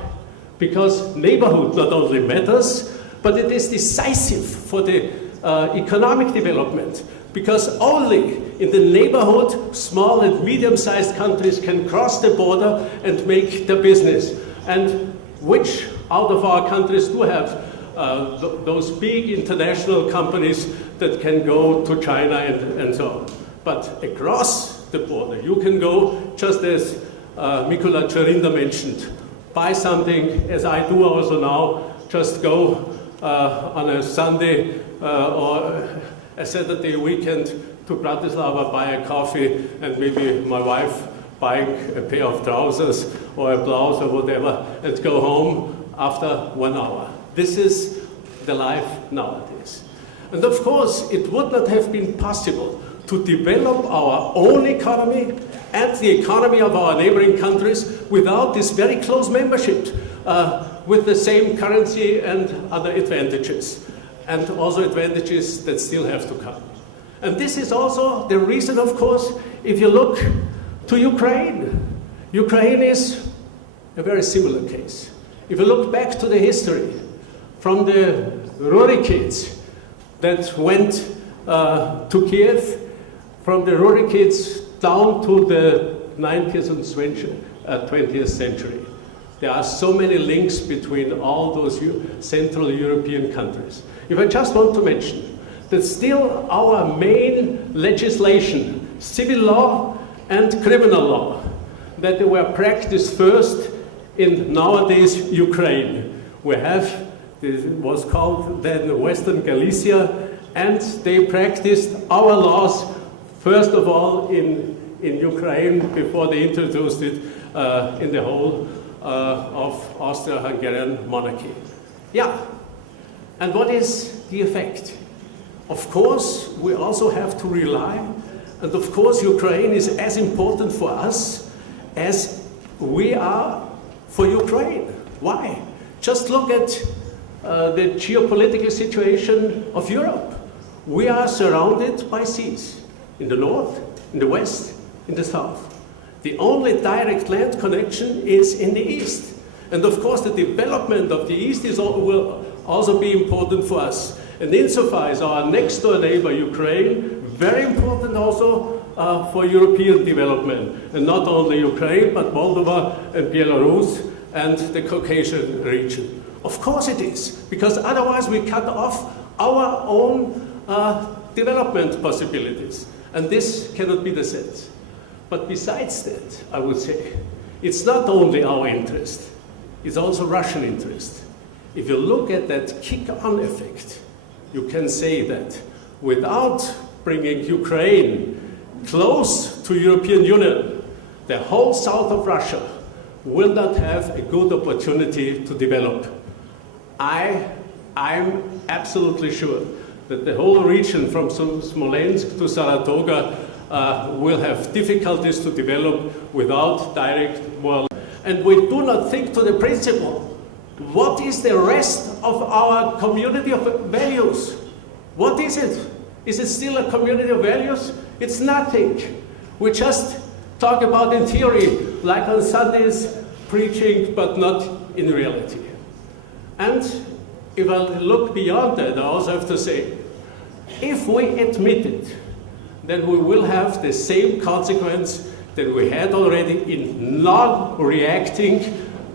Because neighborhood not only matters, but it is decisive for the economic development. Because only in the neighborhood, small and medium-sized countries can cross the border and make their business. And which out of our countries do have those big international companies that can go to China and so on. But across the border, you can go, just as Mikola Charinda mentioned, buy something, as I do also now, just go on a Sunday or a Saturday weekend to Bratislava, buy a coffee, and maybe my wife buying a pair of trousers or a blouse or whatever, and go home after 1 hour. This is the life nowadays. And of course, it would not have been possible to develop our own economy and the economy of our neighboring countries without this very close membership with the same currency and other advantages, and also advantages that still have to come. And this is also the reason, of course, if you look to Ukraine. Ukraine is a very similar case. If you look back to the history, from the Rurikids that went to Kiev, from the Rurikids down to the 19th and 20th century, There are so many links between all those Central European countries. If I just want to mention that still our main legislation, civil law and criminal law, that they were practiced first in nowadays Ukraine. We have, this was called then Western Galicia, and they practiced our laws first of all in Ukraine before they introduced it in the whole of Austro-Hungarian monarchy. Yeah, and what is the effect? Of course, we also have to rely, and of course Ukraine is as important for us as we are for Ukraine. Why? Just look at the geopolitical situation of Europe. We are surrounded by seas, in the north, in the west, in the south. The only direct land connection is in the east. And of course the development of the east will also be important for us. And insofar as our next door neighbor Ukraine, very important also for European development. And not only Ukraine, but Moldova and Belarus and the Caucasian region. Of course it is, because otherwise we cut off our own development possibilities. And this cannot be the sense. But besides that, I would say, it's not only our interest, it's also Russian interest. If you look at that kick-on effect, you can say that without bringing Ukraine close to European Union, the whole south of Russia will not have a good opportunity to develop. I'm absolutely sure that the whole region from Smolensk to Saratoga will have difficulties to develop without direct moral. And we do not think to the principle, what is the rest of our community of values? What is it? Is it still a community of values? It's nothing. We just talk about in theory, like on Sundays, preaching, but not in reality. And if I look beyond that, I also have to say, if we admit it, then we will have the same consequence that we had already in not reacting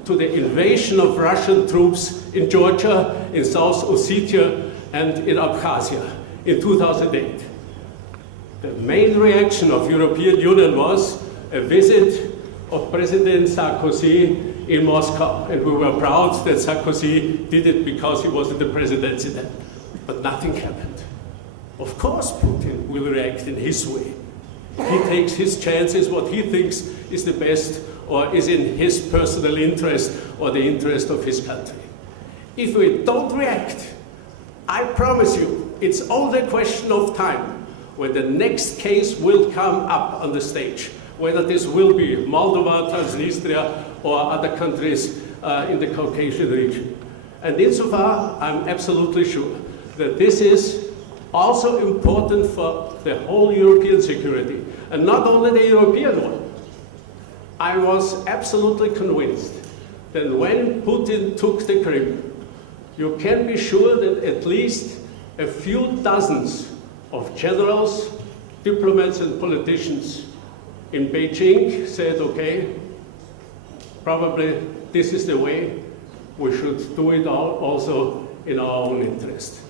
to the invasion of Russian troops in Georgia, in South Ossetia, and in Abkhazia in 2008. The main reaction of European Union was a visit of President Sarkozy in Moscow, and we were proud that Sarkozy did it because he was in the presidency then. But nothing happened. Of course Putin will react in his way. He takes his chances, what he thinks is the best or is in his personal interest or the interest of his country. If we don't react, I promise you, it's only a question of time when the next case will come up on the stage, whether this will be Moldova, Transnistria, or other countries in the Caucasian region. And insofar, I'm absolutely sure that this is also important for the whole European security, and not only the European one. I was absolutely convinced that when Putin took the Crimea, you can be sure that at least a few dozens of generals, diplomats and politicians in Beijing said, okay, probably this is the way we should do it also in our own interest.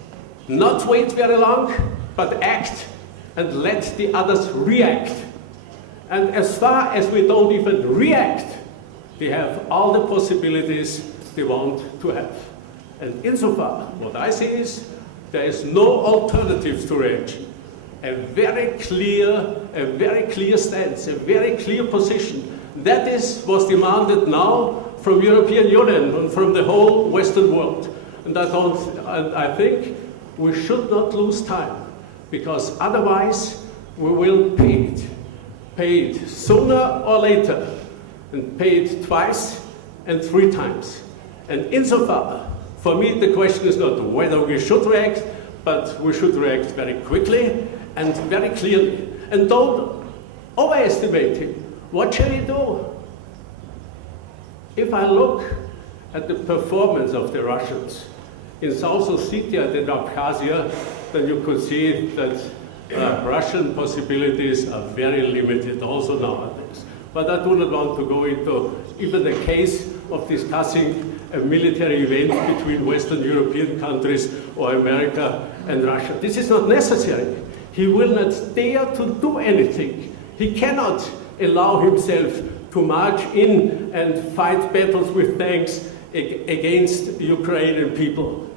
Not wait very long, but act and let the others react. And as far as we don't even react, they have all the possibilities they want to have. And insofar, what I see is there is no alternative to reaction. A very clear stance, a very clear position. That was demanded now from European Union and from the whole Western world. And I think we should not lose time, because otherwise we will pay it sooner or later, and pay it twice and 3 times. And insofar, for me the question is not whether we should react, but we should react very quickly and very clearly. And don't overestimate him. What shall he do? If I look at the performance of the Russians in South Ossetia and Abkhazia, then you could see that Russian possibilities are very limited also nowadays. But I do not want to go into even the case of discussing a military event between Western European countries or America and Russia. This is not necessary. He will not dare to do anything. He cannot allow himself to march in and fight battles with tanks against Ukrainian people.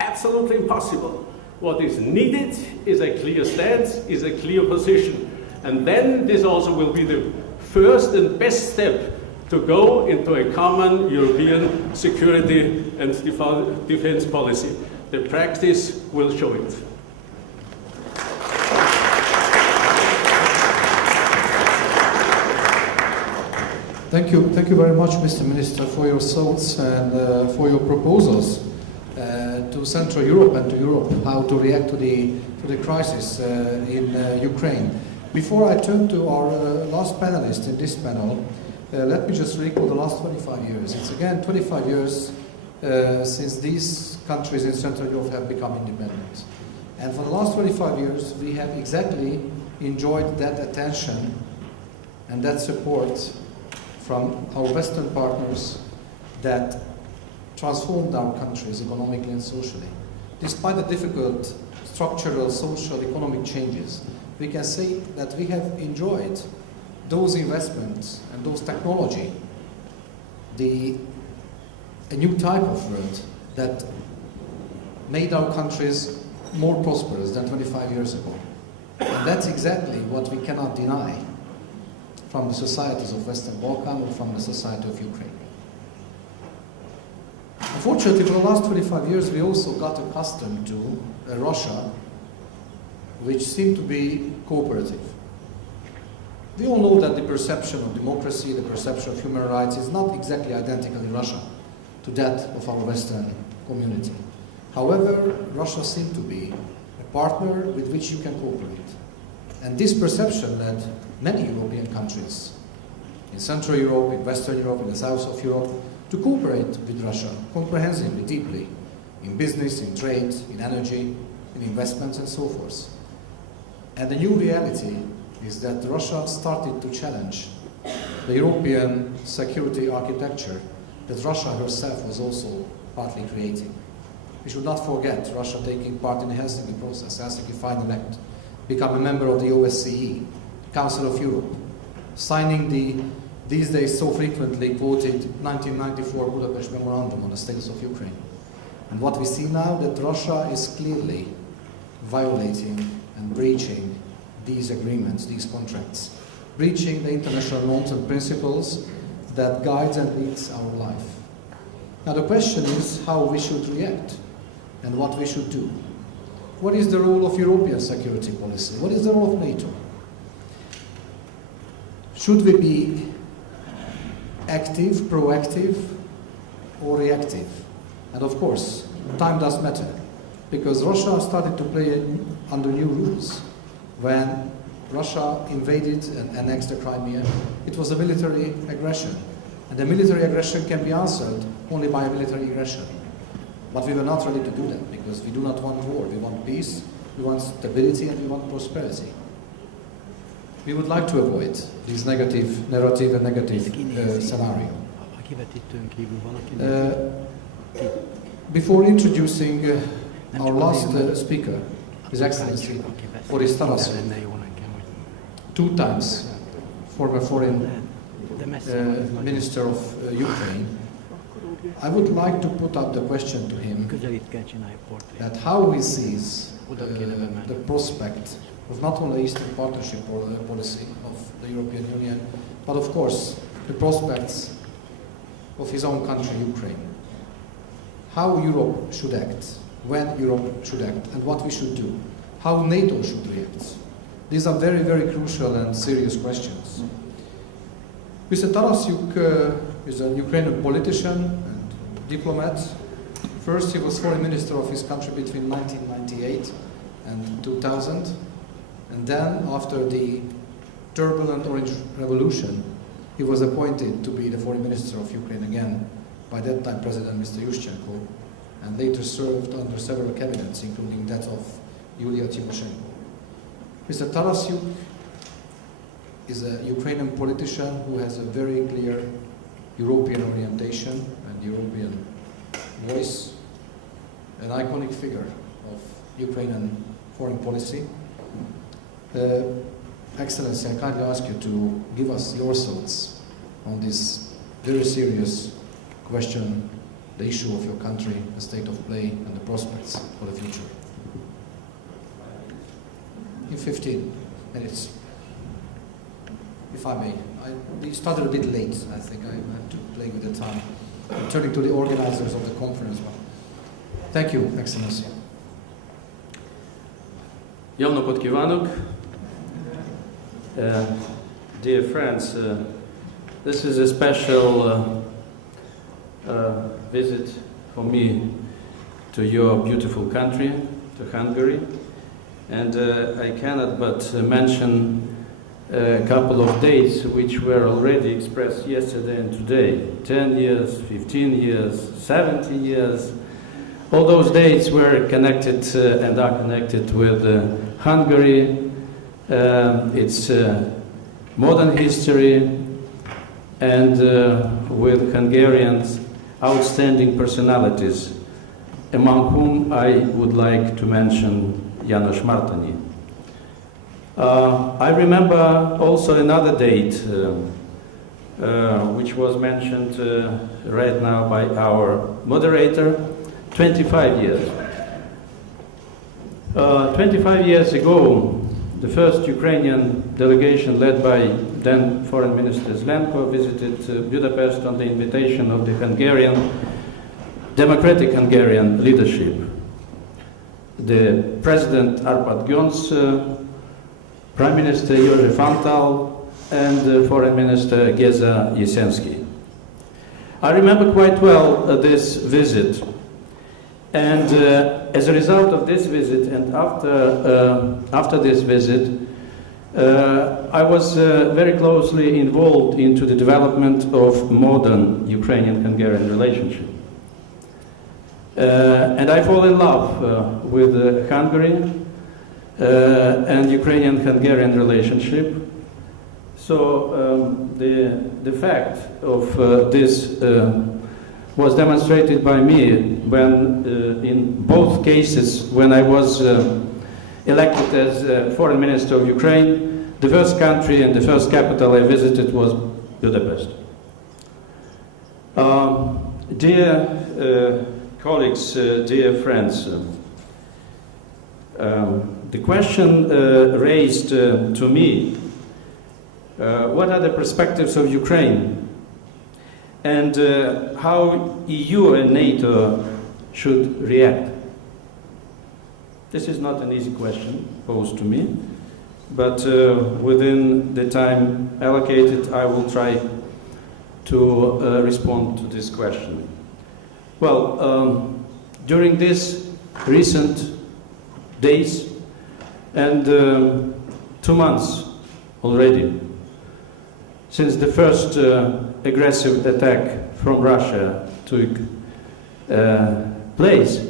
Absolutely impossible. What is needed is a clear stance, is a clear position. And then this also will be the first and best step to go into a common European security and defense policy. The practice will show it. Thank you very much, Mr. Minister, for your thoughts and for your proposals to Central Europe and to Europe, how to react to the crisis in Ukraine. Before I turn to our last panelist in this panel, let me just recall the last 25 years. It's again 25 years since these countries in Central Europe have become independent. And for the last 25 years, we have exactly enjoyed that attention and that support from our Western partners that transformed our countries economically and socially. Despite the difficult structural, social, economic changes, we can say that we have enjoyed those investments and those technology, a new type of world that made our countries more prosperous than 25 years ago. And that's exactly what we cannot deny from the societies of Western Balkan or from the society of Ukraine. Unfortunately, for the last 25 years, we also got accustomed to a Russia which seemed to be cooperative. We all know that the perception of democracy, the perception of human rights is not exactly identical in Russia to that of our Western community. However, Russia seemed to be a partner with which you can cooperate. And this perception led many European countries in Central Europe, in Western Europe, in the south of Europe, to cooperate with Russia comprehensively, deeply, in business, in trade, in energy, in investments, and so forth. And the new reality is that Russia started to challenge the European security architecture that Russia herself was also partly creating. We should not forget Russia taking part in the Helsinki process, Helsinki Final Act, become a member of the OSCE, Council of Europe, signing the these days so frequently quoted 1994 Budapest Memorandum on the status of Ukraine. And what we see now that Russia is clearly violating and breaching these agreements, these contracts, breaching the international norms and principles that guides and leads our life. Now the question is how we should react and what we should do. What is the role of European security policy? What is the role of NATO? Should we be active, proactive, or reactive? And of course, time does matter, because Russia started to play under new rules. When Russia invaded and annexed the Crimea, it was a military aggression. And the military aggression can be answered only by a military aggression. But we were not ready to do that, because we do not want war. We want peace, we want stability, and we want prosperity. We would like to avoid this negative narrative and negative scenario. Before introducing our last speaker, His Excellency Boris Tarasov, 2 times former foreign minister of Ukraine, I would like to put up the question to him that how he sees the prospect of not only Eastern Partnership policy of the European Union, but of course the prospects of his own country, Ukraine. How Europe should act, when Europe should act, and what we should do. How NATO should react. These are very, very crucial and serious questions. Mr. Tarasyuk is a Ukrainian politician and diplomat. First, he was foreign minister of his country between 1998 and 2000. And then, after the turbulent Orange Revolution, he was appointed to be the foreign minister of Ukraine again by that time President Mr. Yushchenko, and later served under several cabinets, including that of Yulia Tymoshenko. Mr. Tarasyuk is a Ukrainian politician who has a very clear European orientation and European voice, an iconic figure of Ukrainian foreign policy. Excellency, I kindly ask you to give us your thoughts on this very serious question, the issue of your country, the state of play and the prospects for the future. In 15 minutes, if I may. We started a bit late, I think. I have to play with the time. I'm turning to the organizers of the conference. Thank you, Excellency. Jó napot kívánok! Dear friends, this is a special visit for me to your beautiful country, to Hungary, and I cannot but mention a couple of dates which were already expressed yesterday and today. 10 years, 15 years, 70 years. All those dates were connected and are connected with Hungary, its modern history, and with Hungarians' outstanding personalities, among whom I would like to mention János Mártonyi. I remember also another date which was mentioned right now by our moderator, 25 years. 25 years ago, the first Ukrainian delegation led by then Foreign Minister Zlenko visited Budapest on the invitation of the democratic Hungarian leadership. The President Arpad Gyönc, Prime Minister József Antal, and Foreign Minister Géza Jeszenszky. I remember quite well this visit, and as a result of this visit and after this visit, I was very closely involved into the development of modern Ukrainian-Hungarian relationship. And I fall in love with Hungary and Ukrainian-Hungarian relationship. So the fact of this was demonstrated by me when, in both cases, when I was elected as Foreign Minister of Ukraine, the first country and the first capital I visited was Budapest. Dear colleagues, dear friends, the question raised to me, what are the perspectives of Ukraine and how EU and NATO should react? This is not an easy question posed to me, but within the time allocated I will try to respond to this question. Well, during these recent days and 2 months already, since the first aggressive attack from Russia took place,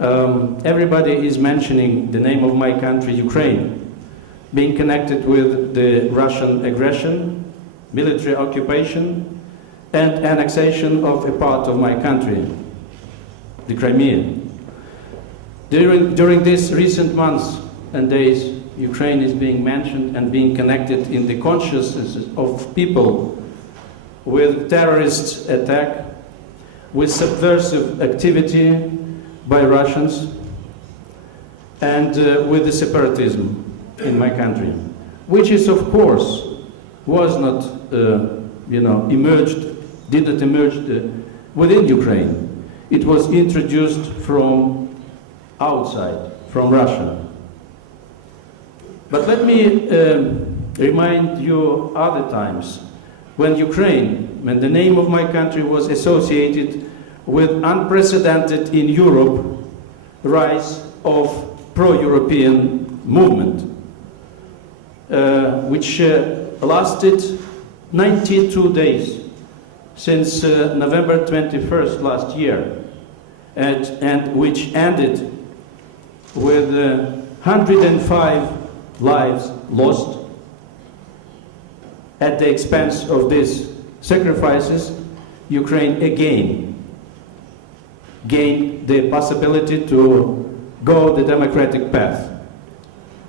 everybody is mentioning the name of my country, Ukraine, being connected with the Russian aggression, military occupation, and annexation of a part of my country, the Crimea. During these recent months and days, Ukraine is being mentioned and being connected in the consciousness of people with terrorist attack, with subversive activity by Russians, and with the separatism in my country, which is, of course, was not, did not emerge within Ukraine. It was introduced from outside, from Russia. But let me remind you other times when when the name of my country was associated with unprecedented in Europe rise of pro-European movement, which lasted 92 days since November 21st last year, and which ended with 105 lives lost, at the expense of these sacrifices, Ukraine again gained the possibility to go the democratic path.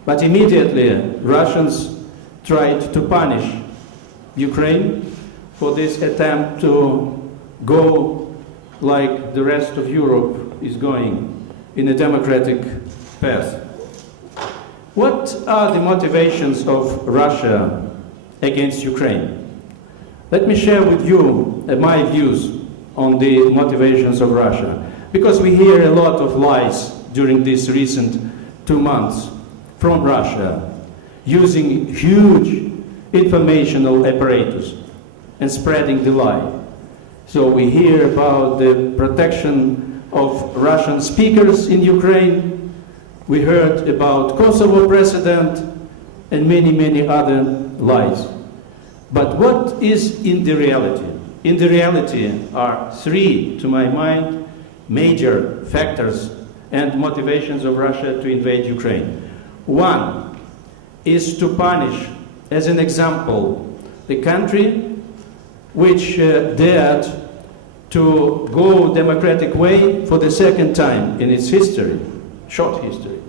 But immediately, Russians tried to punish Ukraine for this attempt to go like the rest of Europe is going in a democratic path. What are the motivations of Russia against Ukraine? Let me share with you my views on the motivations of Russia, because we hear a lot of lies during these recent 2 months from Russia, using huge informational apparatus and spreading the lie. So we hear about the protection of Russian speakers in Ukraine. We heard about Kosovo president and many, many other lies. But what is in the reality? In the reality are 3, to my mind, major factors and motivations of Russia to invade Ukraine. One is to punish, as an example, the country which dared to go democratic way for the second time in its history, short history.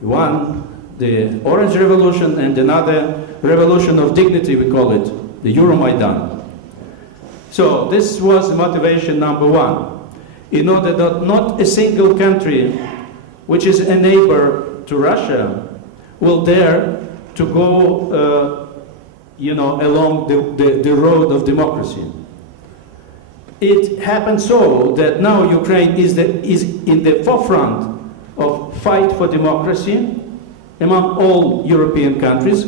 One, the Orange Revolution, and another revolution of dignity, we call it, the Euromaidan. So this was motivation number 1, in order that not a single country which is a neighbor to Russia will dare to go along the road of democracy. It happened so that now Ukraine is in the forefront of fight for democracy among all European countries,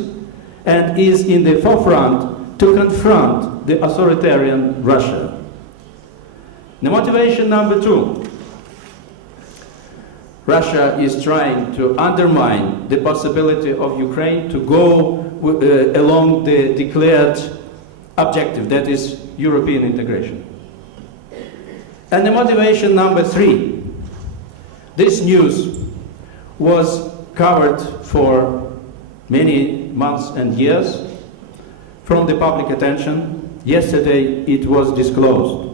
and is in the forefront to confront the authoritarian Russia. The motivation number 2, Russia is trying to undermine the possibility of Ukraine to go along the declared objective, that is European integration. And the motivation number 3, this news was covered for many months and years from the public attention. Yesterday it was disclosed.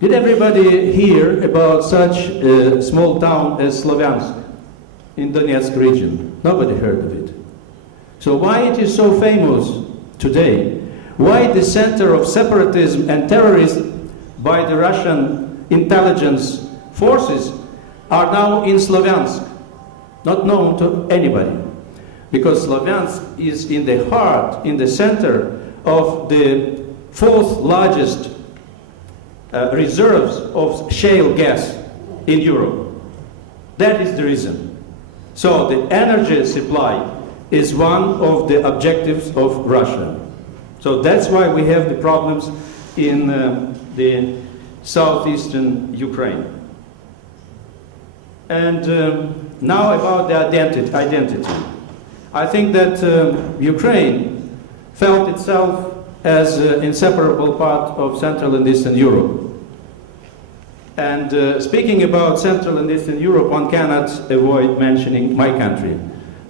Did everybody hear about such a small town as Slovyansk in Donetsk region? Nobody heard of it. So why it is so famous today? Why the center of separatism and terrorism by the Russian intelligence forces are now in Slovyansk, not known to anybody? Because Slovyansk is in the heart, in the center of the 4th largest reserves of shale gas in Europe. That is the reason. So the energy supply is one of the objectives of Russia. So that's why we have the problems in the southeastern Ukraine. And now about the identity. I think that Ukraine felt itself as an inseparable part of Central and Eastern Europe. And speaking about Central and Eastern Europe, one cannot avoid mentioning my country,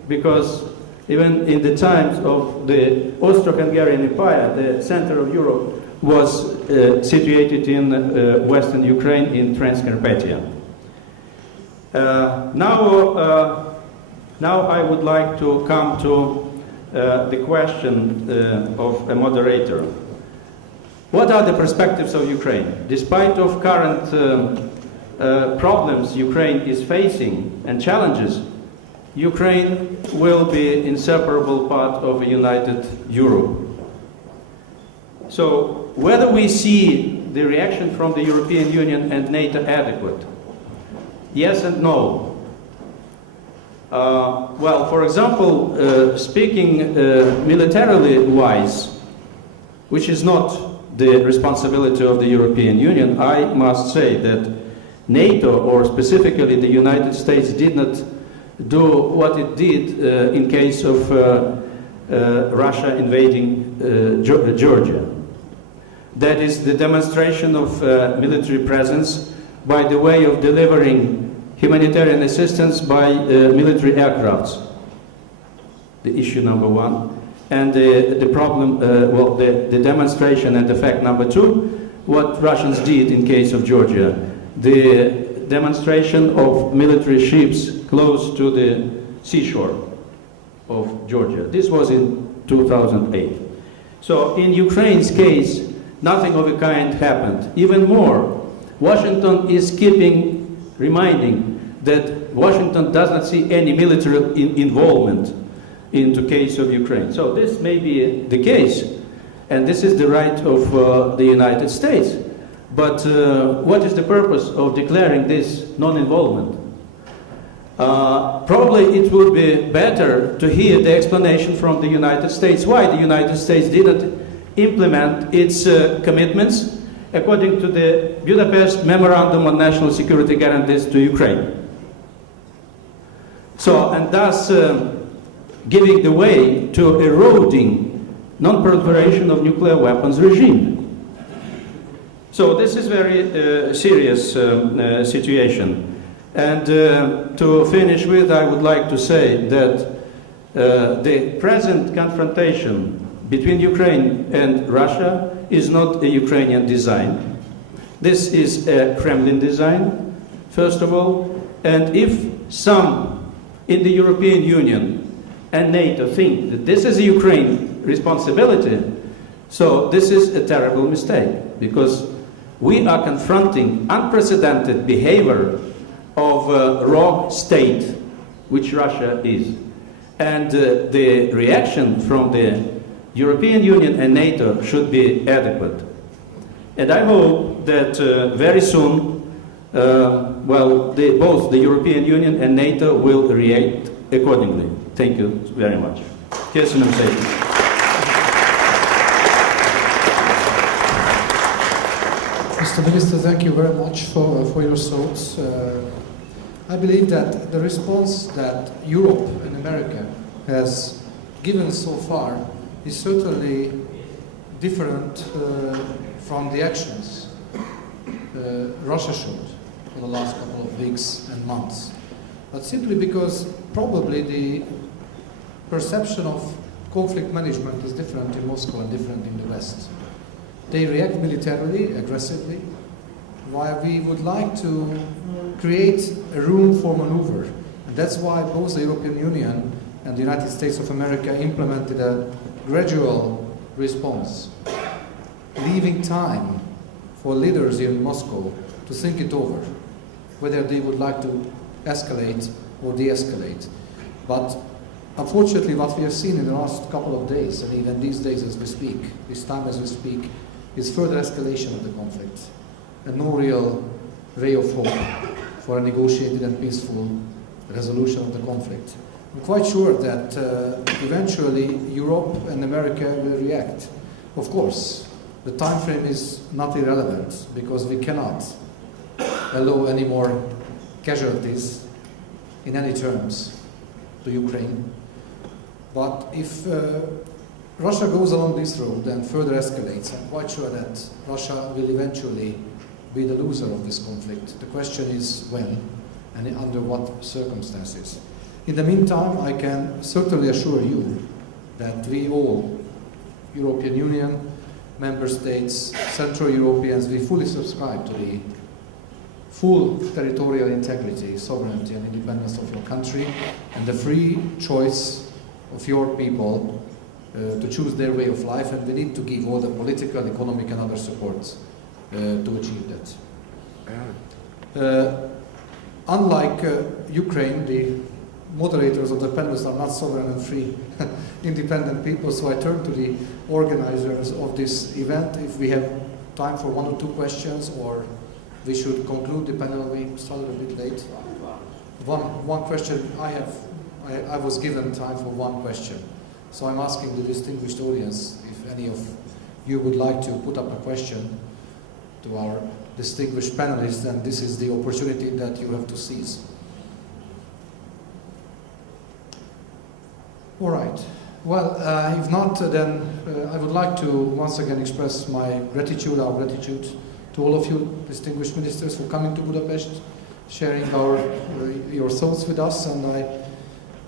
because even in the times of the Austro-Hungarian Empire, the center of Europe was situated in western Ukraine, in Transcarpathia. Now I would like to come to the question of a moderator. What are the perspectives of Ukraine? Despite of current problems Ukraine is facing and challenges, Ukraine will be inseparable part of a united Europe. So whether we see the reaction from the European Union and NATO adequate? Yes and no. Well, for example, speaking militarily wise, which is not the responsibility of the European Union, I must say that NATO, or specifically the United States, did not do what it did in case of Russia invading Georgia. That is the demonstration of military presence by the way of delivering humanitarian assistance by military aircrafts. the issue number one. And the problem, the demonstration and the fact number two, what Russians did in case of Georgia. The demonstration of military ships close to the seashore of Georgia. This was in 2008. So in Ukraine's case, nothing of a kind happened. Even more, Washington is reminding that Washington does not see any military involvement in the case of Ukraine. So this may be the case, and this is the right of the United States. But what is the purpose of declaring this non-involvement? Probably it would be better to hear the explanation from the United States why the United States didn't implement its commitments according to the Budapest Memorandum on National Security Guarantees to Ukraine. So, and thus giving the way to eroding non-proliferation of nuclear weapons regime. So this is very serious situation. And to finish with, I would like to say that the present confrontation between Ukraine and Russia is not a Ukrainian design. This is a Kremlin design, first of all. And if some in the European Union and NATO think that this is a Ukraine responsibility, so this is a terrible mistake, because we are confronting unprecedented behavior of a rogue state, which Russia is. And the reaction from the European Union and NATO should be adequate. And I hope that very soon, both the European Union and NATO will react accordingly. Thank you very much. Köszönöm szépen. Mr. Minister, thank you very much for your thoughts. I believe that the response that Europe and America has given so far is certainly different from the actions Russia showed for the last couple of weeks and months. But simply because probably the perception of conflict management is different in Moscow and different in the West. They react militarily, aggressively, while we would like to create a room for maneuver. And that's why both the European Union and the United States of America implemented a gradual response, leaving time for leaders in Moscow to think it over, whether they would like to escalate or de-escalate. But unfortunately, what we have seen in the last couple of days, and even these days as we speak, this time as we speak, is further escalation of the conflict, and no real ray of hope for a negotiated and peaceful resolution of the conflict. I'm quite sure that eventually Europe and America will react. Of course, the time frame is not irrelevant, because we cannot allow any more casualties in any terms to Ukraine. But if Russia goes along this road and further escalates, I'm quite sure that Russia will eventually be the loser of this conflict. The question is when and under what circumstances. In the meantime, I can certainly assure you that we all, European Union, Member States, Central Europeans, we fully subscribe to the full territorial integrity, sovereignty and independence of your country, and the free choice of your people to choose their way of life, and we need to give all the political, economic and other supports to achieve that. Unlike Ukraine, the moderators of the panels are not sovereign and free independent people, so I turn to the organizers of this event. If we have time for one or two questions, or we should conclude the panel. We started a bit late. One question I was given time for one question. So I'm asking the distinguished audience if any of you would like to put up a question to our distinguished panelists, and this is the opportunity that you have to seize. All right. Well, if not, then I would like to once again express my gratitude, our gratitude to all of you distinguished ministers for coming to Budapest, sharing your thoughts with us, and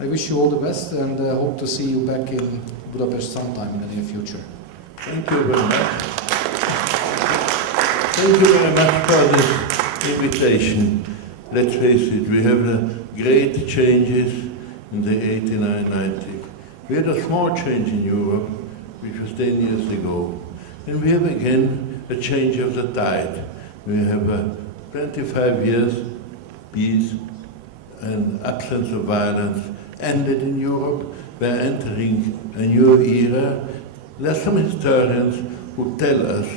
I wish you all the best and hope to see you back in Budapest sometime in the near future. Thank you very much. Thank you very much for this invitation. Let's face it, we have the great changes in the 89-90. We had a small change in Europe, which was 10 years ago. And we have again a change of the tide. We have 25 years peace and absence of violence ended in Europe. We're entering a new era. There are some historians who tell us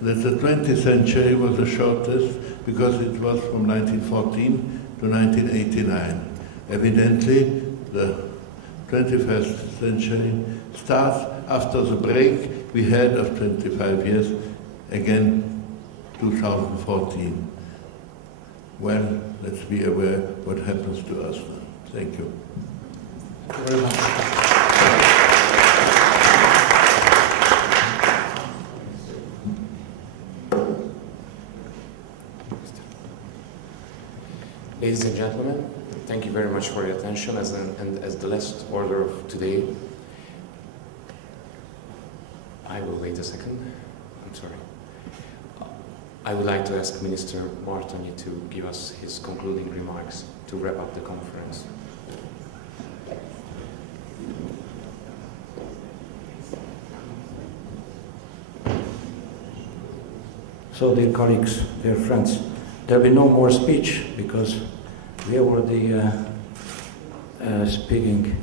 that the 20th century was the shortest because it was from 1914 to 1989. Evidently, the 21st century starts after the break we had of 25 years, again 2014. Well, let's be aware what happens to us now. Thank you. Thank you very much. Ladies and gentlemen, thank you very much for your attention. And as the last order of today, I will wait a second. I'm sorry. I would like to ask Minister Martonyi to give us his concluding remarks to wrap up the conference. So, dear colleagues, dear friends, there will be no more speech because we are already speaking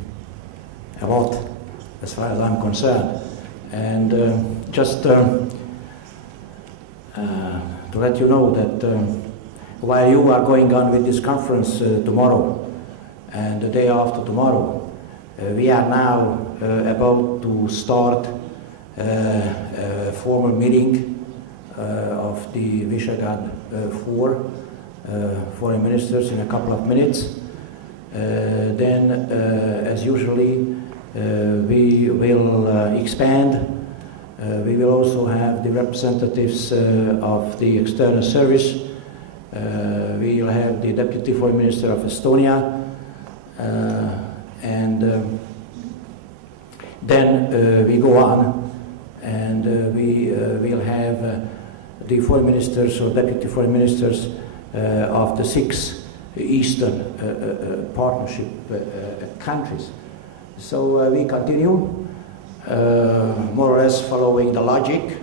a lot as far as I'm concerned. And just to let you know that while you are going on with this conference tomorrow and the day after tomorrow, we are now about to start a formal meeting of the Visegrad 4 foreign ministers in a couple of minutes. Then, as usually, we will expand. We will also have the representatives of the External Service. We will have the Deputy Foreign Minister of Estonia. And then we go on and we will have the foreign ministers or deputy foreign ministers of the 6 Eastern Partnership countries. So we continue more or less following the logic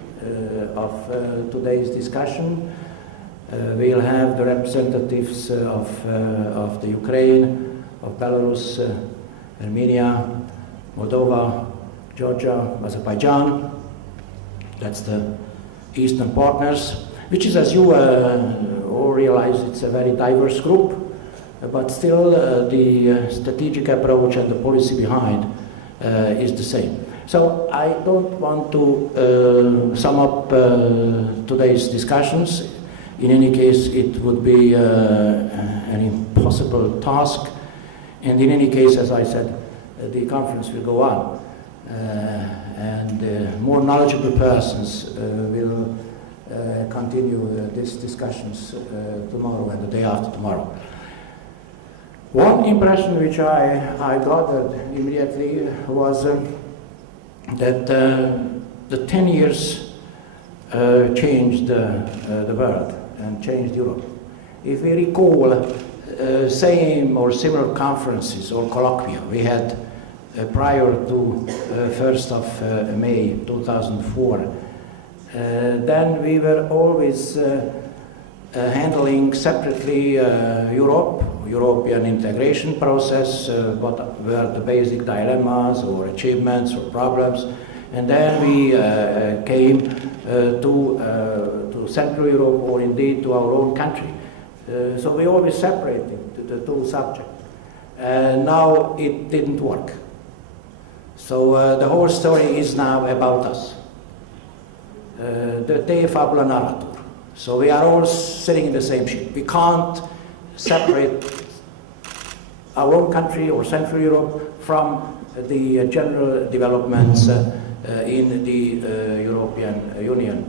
of today's discussion. We'll have the representatives of the Ukraine, of Belarus, Armenia, Moldova, Georgia, Azerbaijan. That's the Eastern partners, which is, as you all realize, it's a very diverse group, but still the strategic approach and the policy behind is the same. So I don't want to sum up today's discussions. In any case, it would be an impossible task. And in any case, as I said, the conference will go on. And more knowledgeable persons will continue these discussions tomorrow and the day after tomorrow. One impression which I gathered immediately was that the 10 years changed the world and changed Europe. If we recall same or similar conferences or colloquia we had prior to 1st of May 2004, then we were always handling separately European integration process, what were the basic dilemmas or achievements or problems, and then we came to Central Europe or indeed to our own country. So we always separated the two subjects. Now it didn't work. So the whole story is now about us. The te fabula narratur. So we are all sitting in the same ship. We can't separate our own country or Central Europe from the general developments in the European Union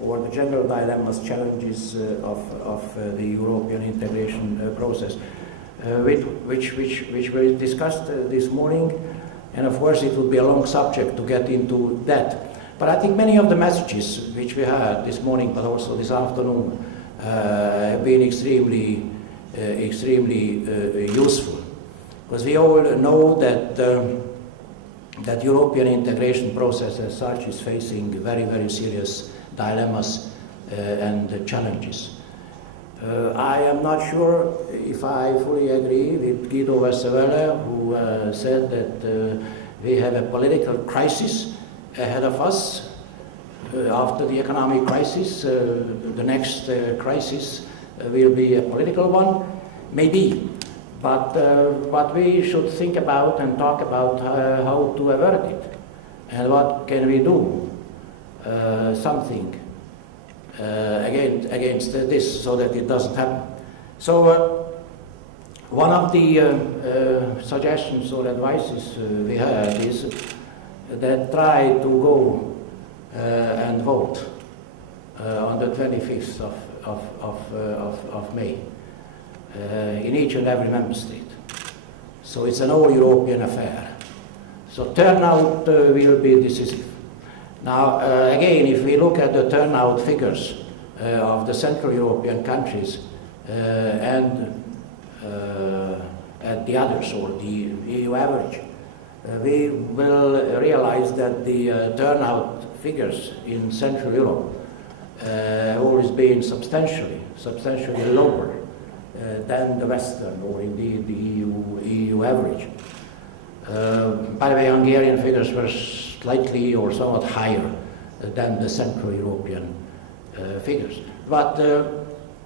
or the general dilemmas, challenges of the European integration process. which we discussed this morning, and of course it would be a long subject to get into that. But I think many of the messages which we had this morning, but also this afternoon, have been extremely useful, because we all know that that European integration process as such is facing very, very serious dilemmas and challenges. I am not sure if I fully agree with Guido Westerwelle, who said that we have a political crisis ahead of us. After the economic crisis, the next crisis will be a political one, maybe. But we should think about and talk about how to avert it, and what can we do, something against this, so that it doesn't happen. So one of the suggestions or advices we have is that try to go and vote on the 25th of May in each and every member state. So it's an all-European affair. So turnout will be decisive. Now, again, if we look at the turnout figures of the Central European countries and at the others, or the EU average, we will realize that the turnout figures in Central Europe have always been substantially lower than the Western, or indeed the EU average. By the way, Hungarian figures were slightly or somewhat higher than the Central European figures. But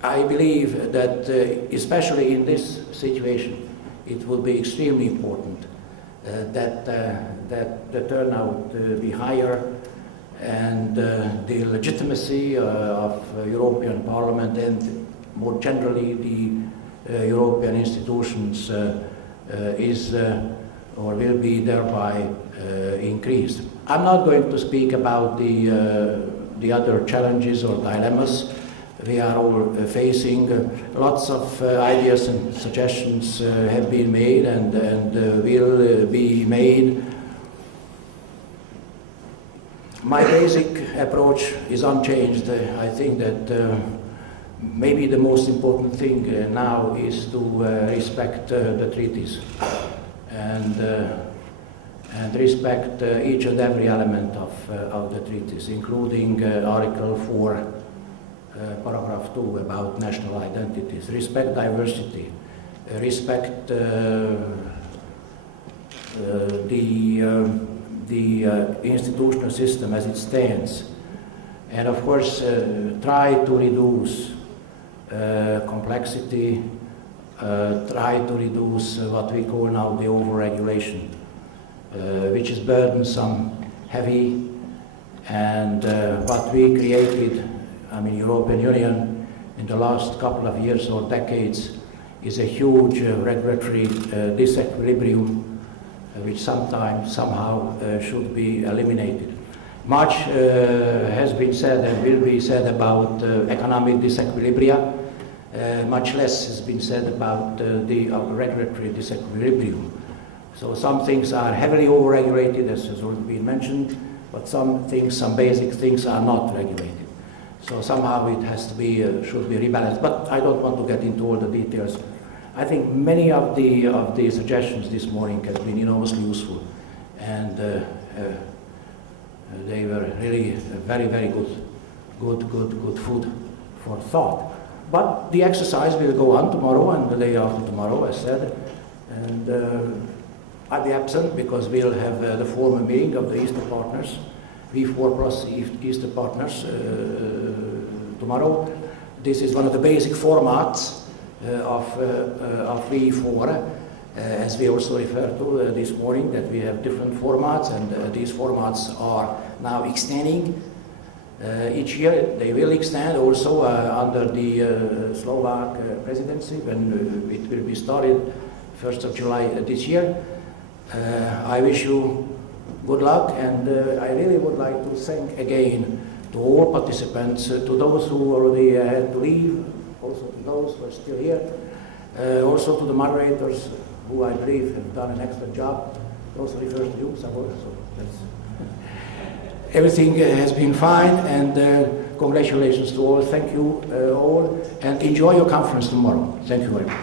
I believe that, especially in this situation, it will be extremely important that the turnout be higher, and the legitimacy of European Parliament and more generally the European institutions is or will be thereby increased. I'm not going to speak about the other challenges or dilemmas we are all facing. Lots of ideas and suggestions have been made and will be made. My basic approach is unchanged. I think that maybe the most important thing now is to respect the treaties and respect each and every element of the treaties, including Article 4, Paragraph 2 about national identities. Respect diversity, respect the institutional system as it stands, and of course try to reduce complexity, try to reduce what we call now the over-regulation, which is burdensome, heavy, and what we created, I mean European Union, in the last couple of years or decades is a huge regulatory disequilibrium which somehow should be eliminated. Much has been said and will be said about economic disequilibria. Much less has been said about the regulatory disequilibrium. So some things are heavily over-regulated, as has already been mentioned, but some basic things are not regulated. So somehow it has to be, should be rebalanced. But I don't want to get into all the details. I think many of the suggestions this morning have been enormously useful, and they were really very, very good food for thought. But the exercise will go on tomorrow and the day after tomorrow, as said, and I'll be absent because we'll have the formal meeting of the Eastern Partners, V4 plus Eastern Partners tomorrow. This is one of the basic formats of V4, as we also referred to this morning, that we have different formats, and these formats are now extending. Each year they will extend also under the Slovak presidency, when it will be started 1st of July this year. I wish you good luck, and I really would like to thank again to all participants, to those who already had to leave, also to those who are still here. Also to the moderators, who I believe have done an excellent job. It also refers to you, Sabor, so that's... Everything has been fine, and congratulations to all. Thank you all, and enjoy your conference tomorrow. Thank you very much.